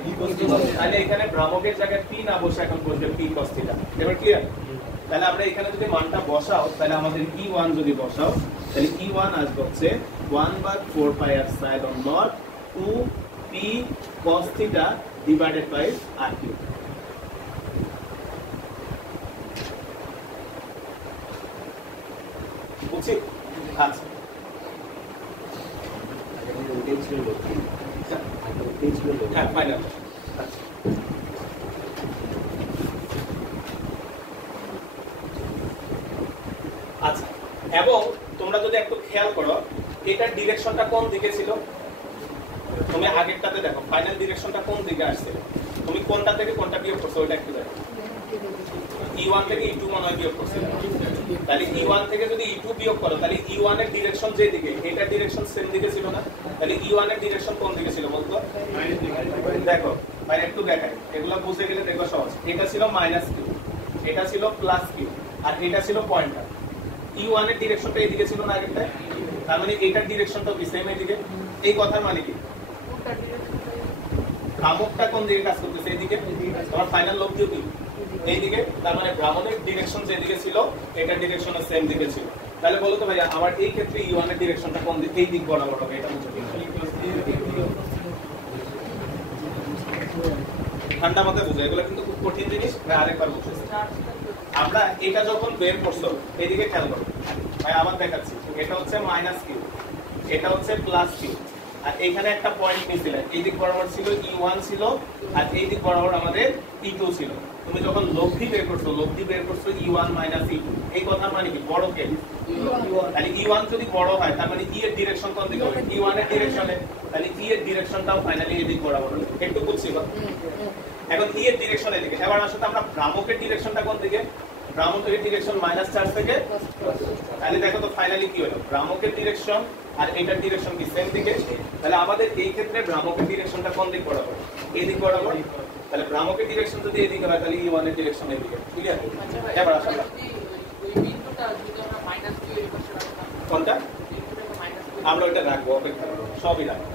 তাহলে এখানে ভ্রামকের জায়গায় পি না বসে এখন বসবে পি cos θ। এবার ক্লিয়ার? তাহলে আমরা এখানে যদি মানটা বসাও, তাহলে আমাদের E1 যদি বসাও, তাহলে E1 আসবে হচ্ছে 1/4πε0 2p cos θ divided by r cube. বুঝছি? আচ্ছা, হ্যাঁ ফাইনাল। আচ্ছা, এবং তোমরা যদি একটু খেয়াল করো, এটার ডিরেকশনটা কোন দিকে ছিল, তুমি আগেরটাতে দেখো ফাইনাল ডিরেকশনটা কোন দিকে আসছে, তুমি কোনটা থেকে কোনটা বিয়োগ করছো ওইটা একটু দেখো। E1 থেকে E2 মনে হয় বিয়োগ করছো, তাহলে E1 থেকে যদি E2 বিয়োগ করো, তাহলে E1 এর ডিরেকশন যে দিকে, এটার ডিরেকশন সেম দিকে ছিল না? তাহলে E1 এর ডিরেকশন কোন দিকে ছিল বলতো? দেখো ভাই একটু দেখাই, এগুলো বুঝে গেলে দেখো সহজ। এটা ছিল -q, এটা ছিল +q, আর এটা ছিল পয়েন্টার। E1 এর ডিরেকশনটা এইদিকে ছিল না আগেরটা, তার মানে এটার ডিরেকশনটাও কি সেম এইদিকে। এই কথার মানে কি, ভ্রামকটা কোন দিকে কাজ করতেছে, এইদিকে। তোমার ফাইনাল লব্ধিও কি এইদিকে, তার মানে ভ্রমণের ডিরেকশন যেদিকে ছিল, এটার ডিরেকশনও সেম দিকে ছিল। তাহলে বলো তো ভাইয়া, আমার এই ক্ষেত্রে E1 এর ডিরেকশনটা কোন দিকে, এই দিক বরাবর হবে, এটা বুঝো কিনা? ঠান্ডা মাথায় বুঝো, এগুলো কিন্তু খুব কঠিন জিনিস, আরেকবার বুঝতেছি। আমরা এটা যখন বের করছো, এইদিকে খেয়াল করো ভাই, আবার দেখাচ্ছি, এটা হচ্ছে -q, এটা হচ্ছে +q, আর এইখানে একটা পয়েন্ট নিয়েছিলেন, এই দিক বরাবর ছিল E1 ছিল, আর এই দিক বরাবর আমাদের E2 ছিল। তুমি যখন লব্ধি বের করছো, E1 - E2, এই কথা মানে কি, বড় কে? তাহলে E1 যদি বড় হয়, তার মানে E এর ডিরেকশন কোন দিকে হবে, E1 এর ডিরেকশনে, তাহলে E এর ডিরেকশনটাও ফাইনালি এই দিক বরাবর হবে। একটু বুঝছি বা? এখন E এর ডিরেকশন এদিকে। এবার আসলে আমরা ভ্রামকের ডিরেকশনটা কোন দিকে, ভ্রামকের ডিরেকশন -4 থেকে, তাহলে দেখো তো ফাইনালি কি হলো, ভ্রামকের ডিরেকশন আর এটার ডিরেকশন কি সেম দিকে। তাহলে আমাদের এই ক্ষেত্রে ভ্রামকের ডিরেকশনটা কোন দিক বরাবর, এই দিক বরাবর। তাহলে ভ্রামকের ডিরেকশন যদি এদিকে হয়, তাহলে E1 এর ডিরেকশন এদিকে। ক্লিয়ার? এবার আসলে কোনটা আমরা ওইটা রাখবো, অপেক্ষা করবো, সবই রাখবো।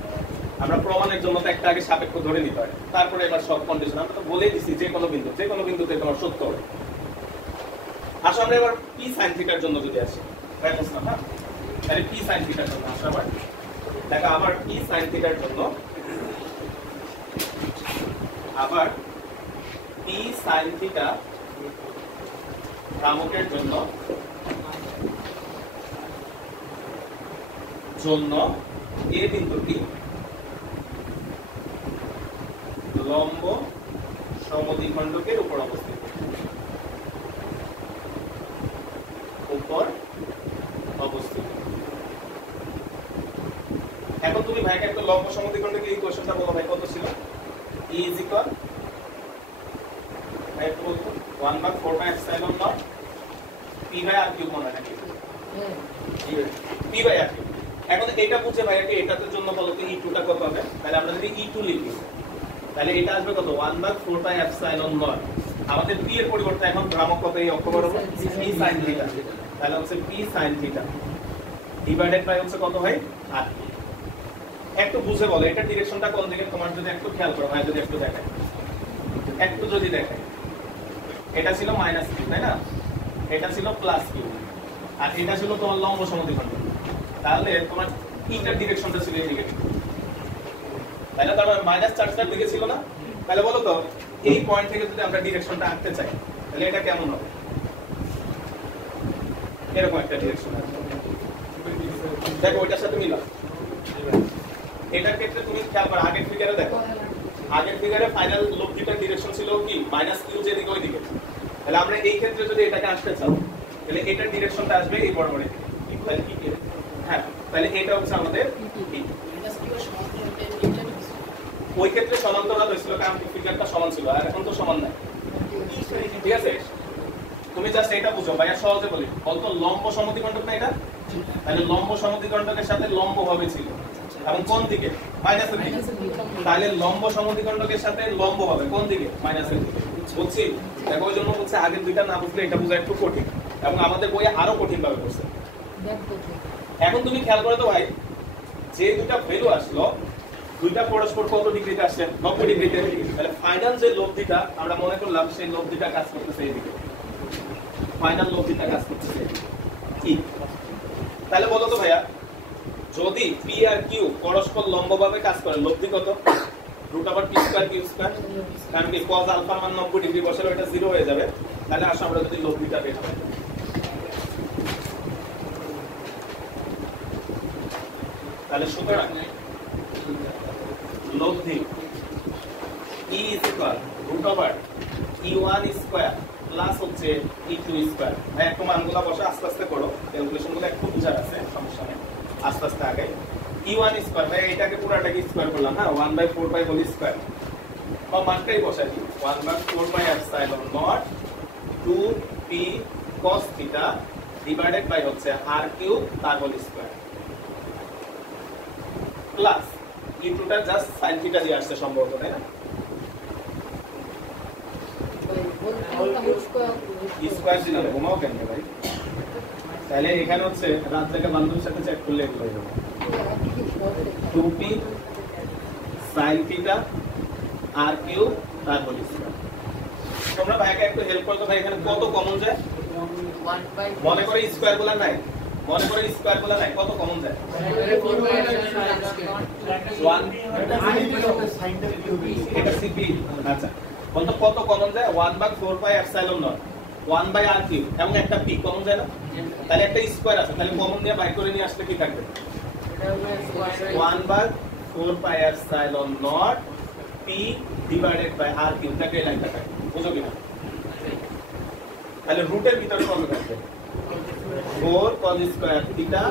আমরা প্রমাণের জন্য তো একটা আগে সাপেক্ষ ধরে নিতে হয়, তারপরে এবার সব কন্ডিশন আমরা তো বলেই দিছি, যে কোনো বিন্দুতে তোমার সত্য হবে। আসলে আমরা এবার p sin θ এর জন্য যদি আসি, তাহলে p sin θ এর জন্য আসা, আবার দেখো, আবার p sin θ এর জন্য, আবার p sin θ ভ্রামকের জন্য এই বিন্দুটি লম্ব সমদ্বিখণ্ডকের উপর অবস্থিত, উপর অবস্থিত। এখন তুমি ভাইকে একটা লম্ব সমদ্বিখণ্ডে এই কোশ্চেনটা বলো ভাই কত ছিল E is equal ভাই একটু বলতো 1/4 pi epsilon naught P by R cube মনে নাকি P বাই R কিউব। এখন এটা বুঝে ভাইকে এটাতে জন্য বলো তো E2 টা কত হবে? তাহলে আমরা যদি E2 লিখি তাহলে এটা আসবে কত 1/4 পাই এপসাইলন নট। আমাদের P এর পরিবর্তে এখন ভ্রামক কত এই অক্ষ বরাবর P sin থিটা, তাহলে হচ্ছে P sin theta divided by হচ্ছে কত হয় R। একটু বুঝে বলো এটা ডিরেকশনটা কোন দিকে, তোমার যদি একটু খেয়াল করো ভাই, যদি একটু দেখায় একটু যদি দেখায় এটা ছিল মাইনাস কিউ তাই না, এটা ছিল প্লাস কিউ, আর এটা ছিল তোমার লম্ব সমদ্বিখণ্ড, তাহলে তোমার ইটার ডিরেকশনটা ছিল এদিকে, তাহলে তার মাইনাস চার্জটার দিকে ছিল না। তাহলে বলো তো এই পয়েন্ট থেকে যদি আমরা ডিরেকশনটা আঁকতে চাই তাহলে এটা কেমন হবে? এরকম একটা ডিরেকশন আছে, দেখো ওইটার সাথে মিলাও। এটার ক্ষেত্রে তুমি খেয়াল করো আগের ফিগারে দেখো, আগের ফিগারে ফাইনাল লব্ধিটার ডিরেকশন ছিল কি মাইনাস কিউ যেদিকে ওই দিকে, তাহলে আমরা এই ক্ষেত্রে যদি এটাকে আসতে চাও তাহলে এটার ডিরেকশনটা আসবে এই বরাবর দিকে, তাহলে কি হ্যাঁ, তাহলে এটা হচ্ছে আমাদের ওই ক্ষেত্রে সমান্তরাল হয়েছিল কারণ ফিগারটা সমান ছিল, আর এখন তো সমান নাই, ঠিক আছে? তুমি জাস্ট এটা বুঝো ভাইয়া, সহজে বলি বলতো লম্ব সমদ্বিখণ্ডক না এটা, তাহলে লম্ব সমদ্বিখণ্ডকের সাথে লম্ব হবে ছিল এবং কোন দিকে মাইনাসের দিকে, তাহলে লম্ব সমদ্বিখণ্ডকের সাথে লম্ব হবে কোন দিকে মাইনাসের দিকে, বুঝছি? দেখো ওই জন্য বলছে আগের দুইটা না বুঝলে এটা বোঝা একটু কঠিন, এবং আমাদের বইয়ে আরো কঠিন ভাবে করছে। এখন তুমি খেয়াল করে তো ভাই যে দুইটা ভ্যালু আসলো দুইটা পরস্পর কত ডিগ্রিতে আসছে 90 ডিগ্রিতে, তাহলে ফাইনাল যে লব্ধিটা আমরা মনে করলাম সেই লব্ধিটা কাজ করতেছে এইদিকে, ফাইনাল লব্ধিটা কাজ করতেছে কি? তাহলে বলো তো ভাইয়া যদি P আর Q পরস্পর লম্বভাবে কাজ করে লব্ধি কত? √p²q², কারণ কি cos আলফা মান 90 ডিগ্রি বসালে এটা 0 হয়ে যাবে, তাহলে আসলে আমরা যদি লব্ধিটা বের করি তাহলে সুতরাং লব্ধি E is equal √E1² plus হচ্ছে E2²। ভাই একটু মানগুলো বসে আস্তে আস্তে করো, ক্যালকুলেশনগুলো একটু বুঝার আছে, সমস্যা নেই, আস্তে আস্তে আগে। E1² ভাই এটাকে পুরোটাকে স্কয়ার করলাম, হ্যাঁ 1/4 পাই হোল স্কয়ার, বা মানটাই বসাই 1/4 pi epsilon naught 2p cos theta divided by হচ্ছে r কিউব তার হোল স্কয়ার প্লাস E2 টা জাস্ট sin থিটা দিয়ে আসছে সম্ভবত, তাই না? স্কয়ার দিলাম, ঘুমাও কেন ভাই? তাহলে এখানে হচ্ছে রাত থেকে বান্ধবীর সাথে চেক করলে এগুলো হয়ে যাবে 2p sin theta r cube তার হোল স্কয়ার। তোমরা ভাইকে একটু হেল্প করো তো ভাই, এখানে কত কমন যায়? মনে করে স্কয়ার গুলা নাই, মনে করে স্কয়ার গুলা নাই, কত কমন যায়? 1 এটা cp, আচ্ছা বলতো কত কমন যায়? 1/4 pi epsilon not 1/r cube এবং একটা p কমন যায় না, তাহলে একটা স্কয়ার আছে, তাহলে কমন দিয়ে বাই করে নিয়ে আসলে কি থাকবে? 1/4 pi epsilon naught p divided by r cube, তাকে এই লাইনটা থাকে, বুঝো কিনা? তাহলে রুটের ভিতরে কত থাকবে? 4 cos স্কয়ার থিটা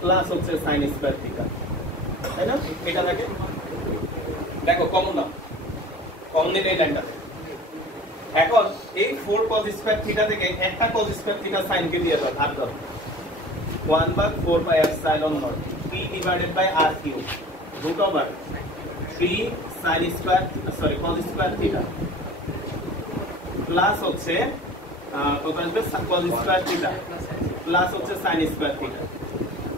প্লাস হচ্ছে sin স্কয়ার থিটা, তাই না? এটা থাকে, দেখো কমন নাও, কমন নিলে এই লাইনটা। এখন এই 4 cos স্কয়ার থিটা থেকে একটা cos স্কয়ার থিটা sin কে দিয়ে দাও, ভাগ দাও 1/4 pi epsilon naught p divided by r cube √3 sin square sorry cos square theta plus হচ্ছে কত আসবে cos স্কয়ার থিটা প্লাস হচ্ছে sin স্কয়ার থিটা।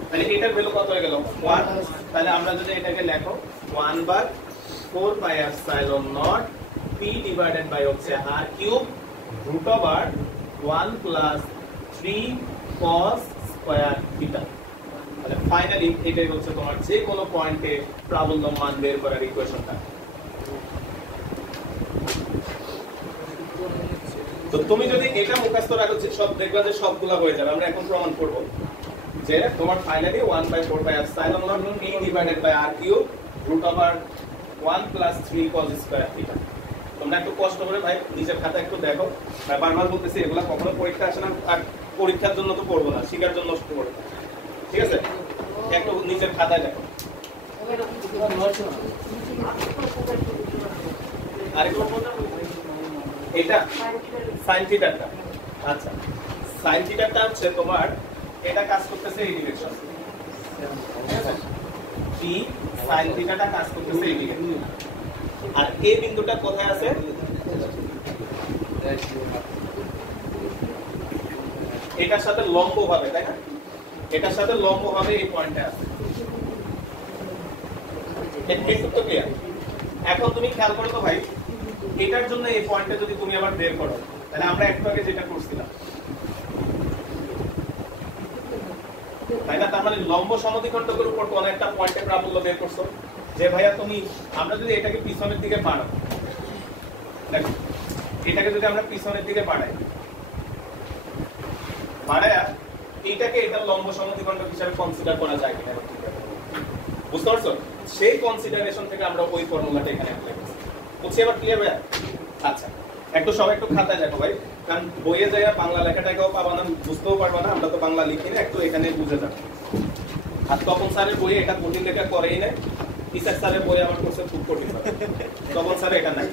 তাহলে এটার ভ্যালু কত হয়ে গেল? 1। তাহলে আমরা যদি এটাকে লেখো 1/4 pi epsilon naught p divided by হচ্ছে r cube √1 plus 3 cos square theta. তাহলে ফাইনালি এটাই হচ্ছে তোমার যে কোনো পয়েন্টে প্রাবল্য মান বের করার ইকুয়েশনটা। তো তুমি যদি এটা মুখস্থ রাখো সব দেখবা যে সবগুলা হয়ে যাবে। আমরা এখন প্রমাণ করব যে তোমার finally 1/4 pi epsilon naught p divided by r cube √1 plus 3 cos square theta. তোমরা একটু কষ্ট করে ভাই নিজের খাতা একটু দেখো, বারবার বলতেছি এগুলা কখনো পরীক্ষা আসে না, আর পরীক্ষার জন্য তো পড়বো না, শিখার জন্য পড়বো। ঠিক আছে একটু নিচের খাতায় দেখো আরেকটু এটা sin থিটাটা আচ্ছা sin থিটাটা হচ্ছে তোমার এটা কাজ করতেছে এই ডিরেকশন p sin থিটাটা কাজ করতেছে এই দিকে আর a বিন্দুটা কোথায় আছে এটার সাথে লম্ব ভাবে তাই না এটার সাথে লম্ব ভাবে এই পয়েন্টে আছে একটু তো ক্লিয়ার এখন তুমি খেয়াল করো তো ভাই এটার জন্য এই পয়েন্টটা যদি তুমি আবার বের করো তাহলে আমরা একটু আগে যেটা করছিলাম তাই না তার মানে লম্ব সমদ্বিখণ্ডকের উপর কোন একটা পয়েন্টে প্রাবল্য বের করছো যে ভাইয়া তুমি আমরা যদি এটাকে পিছনের দিকে বাড়াই দেখো এটাকে যদি আমরা পিছনের দিকে বাড়াই বাড়ায়া এটাকে এটা লম্ব সমদ্বিখণ্ডক হিসেবে কনসিডার করা যায় কিনা বুঝতে পারছো সেই কনসিডারেশন থেকে আমরা ওই ফর্মুলাটা এখানে অ্যাপ্লাই করছি বুঝছি এবার ক্লিয়ার ভাইয়া আচ্ছা একটু সবাই একটু খাতায় দেখো ভাই কারণ বইয়ে যায় বাংলা লেখাটাকেও পাবা না বুঝতেও পারবা না আমরা তো বাংলা লিখি না একটু এখানে বুঝে যাবো আর তপন স্যারের বইয়ে এটা কঠিন লেখা করেই না ইসাক স্যারের বইয়ে আমার করছে খুব কঠিন তপন স্যার এটা নাই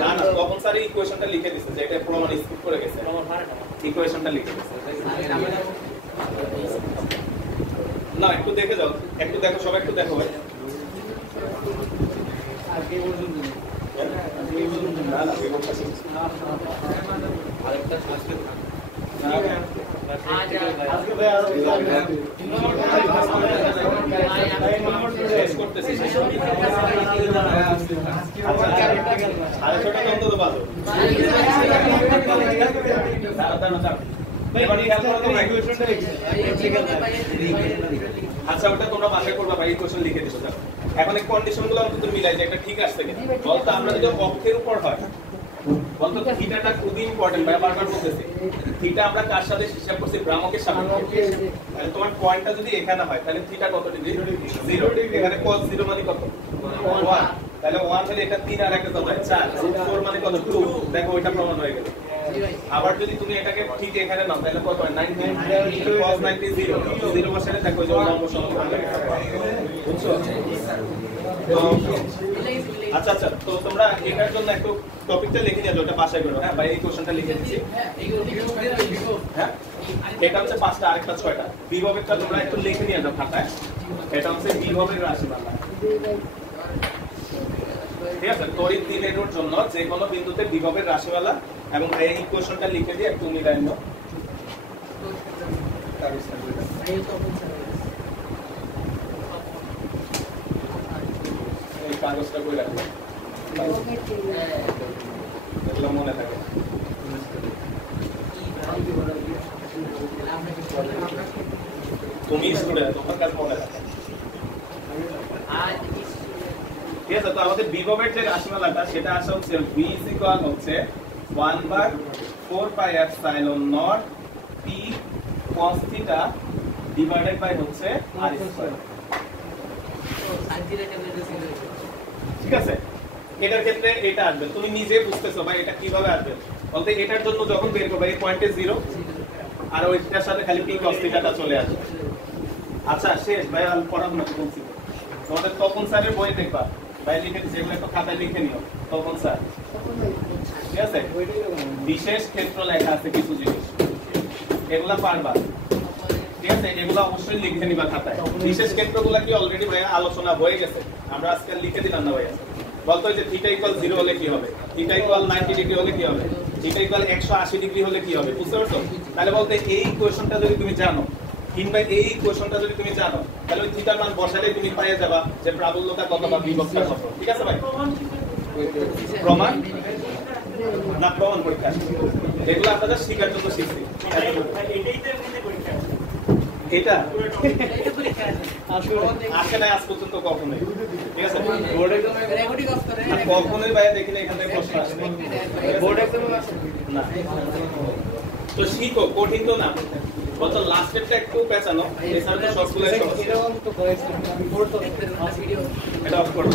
না না তপন স্যার এই ইকুয়েশনটা লিখে দিছে যে এটা প্রমাণ স্কিপ করে গেছে ইকুয়েশনটা লিখে দিছে না একটু দেখে যাও একটু দেখো সবাই একটু দেখো ভাই আরেকটা আজকে শেষ করতেছি আরেকটা অন্তত ভালো আচ্ছা ওটা তোমরা বাসায় করবা ভাই কোশ্চেন লিখে দিছো এখন এই কন্ডিশনগুলো অন্তত মিলাই যে এটা ঠিক আসছে কিনা বলতো আমরা যদি অক্ষের উপর হয় বলতো থিটাটা খুবই ইম্পর্টেন্ট ভাই বারবার বলতেছি থিটা আমরা কার সাথে হিসাব করছি ভ্রামকের সাপেক্ষে তাহলে তোমার পয়েন্টটা যদি এখানে হয় তাহলে থিটা কত ডিগ্রি 0 এখানে cos 0 মানে কত 1 তাহলে 1 হলে এটা 3 আর একটা কত 4 4 মানে কত 2 দেখো এটা প্রমাণ হয়ে গেল আবার যদি তুমি এটাকে ঠিক এখানে নাও তাহলে কত হয় 90 cos 90 0 0 বসালে দেখো যে লম্ব সমদ্বিখণ্ডক বুঝছো আচ্ছা আচ্ছা তো তোমরা এটার জন্য একটু টপিকটা লিখে নিও ওটা বাসায় করো হ্যাঁ ভাই এই কোশ্চেনটা লিখে দিচ্ছি হ্যাঁ এটা হচ্ছে 5টা আরেকটা 6টা বিভবেরটা তোমরা একটু লিখে নিয়ে যাও খাতায় এটা হচ্ছে বিভবের রাশিমালা ঠিক আছে তড়িৎ দ্বিমেরুর জন্য যে কোনো বিন্দুতে বিভবের রাশিমালা এবং এই ইকুয়েশনটা লিখে দিয়ে একটু মিলাই নাও এই কাগজটা কই রাখবে এগুলো মনে থাকে তুমি স্টুডেন্ট তোমার কাছে মনে থাকে ঠিক আছে তো আমাদের বিভবের যে রাশিমালাটা সেটা আসা হচ্ছে v হচ্ছে 1/4 pi epsilon naught p cos theta divided by হচ্ছে r স্কয়ার ঠিক আছে এটার ক্ষেত্রে এটা আসবে তুমি নিজে বুঝতেছো ভাই এটা কিভাবে আসবে বলতে এটার জন্য যখন বের করবে এই পয়েন্টে 0 আর ওইটার সাথে খালি p cos থিটাটা চলে আসবে আচ্ছা শেষ ভাই আমি পড়াবো না বলছি তোমাদের তপন স্যারের বই দেখবা ভাই লিখে যেগুলো একটু খাতায় লিখে নিও তপন স্যার ঠিক আছে বিশেষ ক্ষেত্র লেখা আছে কিছু জিনিস এগুলা পারবা ঠিক আছে এগুলো অবশ্যই লিখে নিবা খাতায় বিশেষ ক্ষেত্রগুলো কি অলরেডি ভাই আলোচনা হয়ে গেছে আমরা আজকে লিখে দিলাম না ভাইয়া বলতো যে থিটা ইকুয়াল 0 হলে কি হবে থিটা ইকুয়াল 90 ডিগ্রি হলে কি হবে থিটা ইকুয়াল 180 ডিগ্রি হলে কি হবে বুঝতে পারছো তাহলে বলতে এই ইকুয়েশনটা যদি তুমি জানো কিংবা এই ইকুয়েশনটা যদি তুমি জানো তাহলে ওই থিটার মান বসালে তুমি পেয়ে যাবা যে প্রাবল্যতা কত বা বিভবটা কত ঠিক আছে ভাই প্রমাণ না প্রমাণ পরীক্ষা এগুলো আপনাদের শেখার জন্য শিখছি এটা আসে না আজ পর্যন্ত কখনোই ঠিক আছে কখনোই বাইরে দেখি না এখান থেকে প্রশ্ন আসবে বোর্ড এক্সামে আসে না তো শিখো কঠিন তো না কত লাস্টেরটা একটু পেছানো এছাড়া তো সবগুলো এরকম তো করেছি বোর্ড তো এটা অফ করো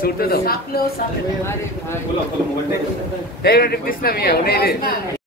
চলতে দাও সাপলেও সাপে না, আরে ভাই। খোলো মোবাইলটা এই মিনিট প্লিজ না মিয়া উনি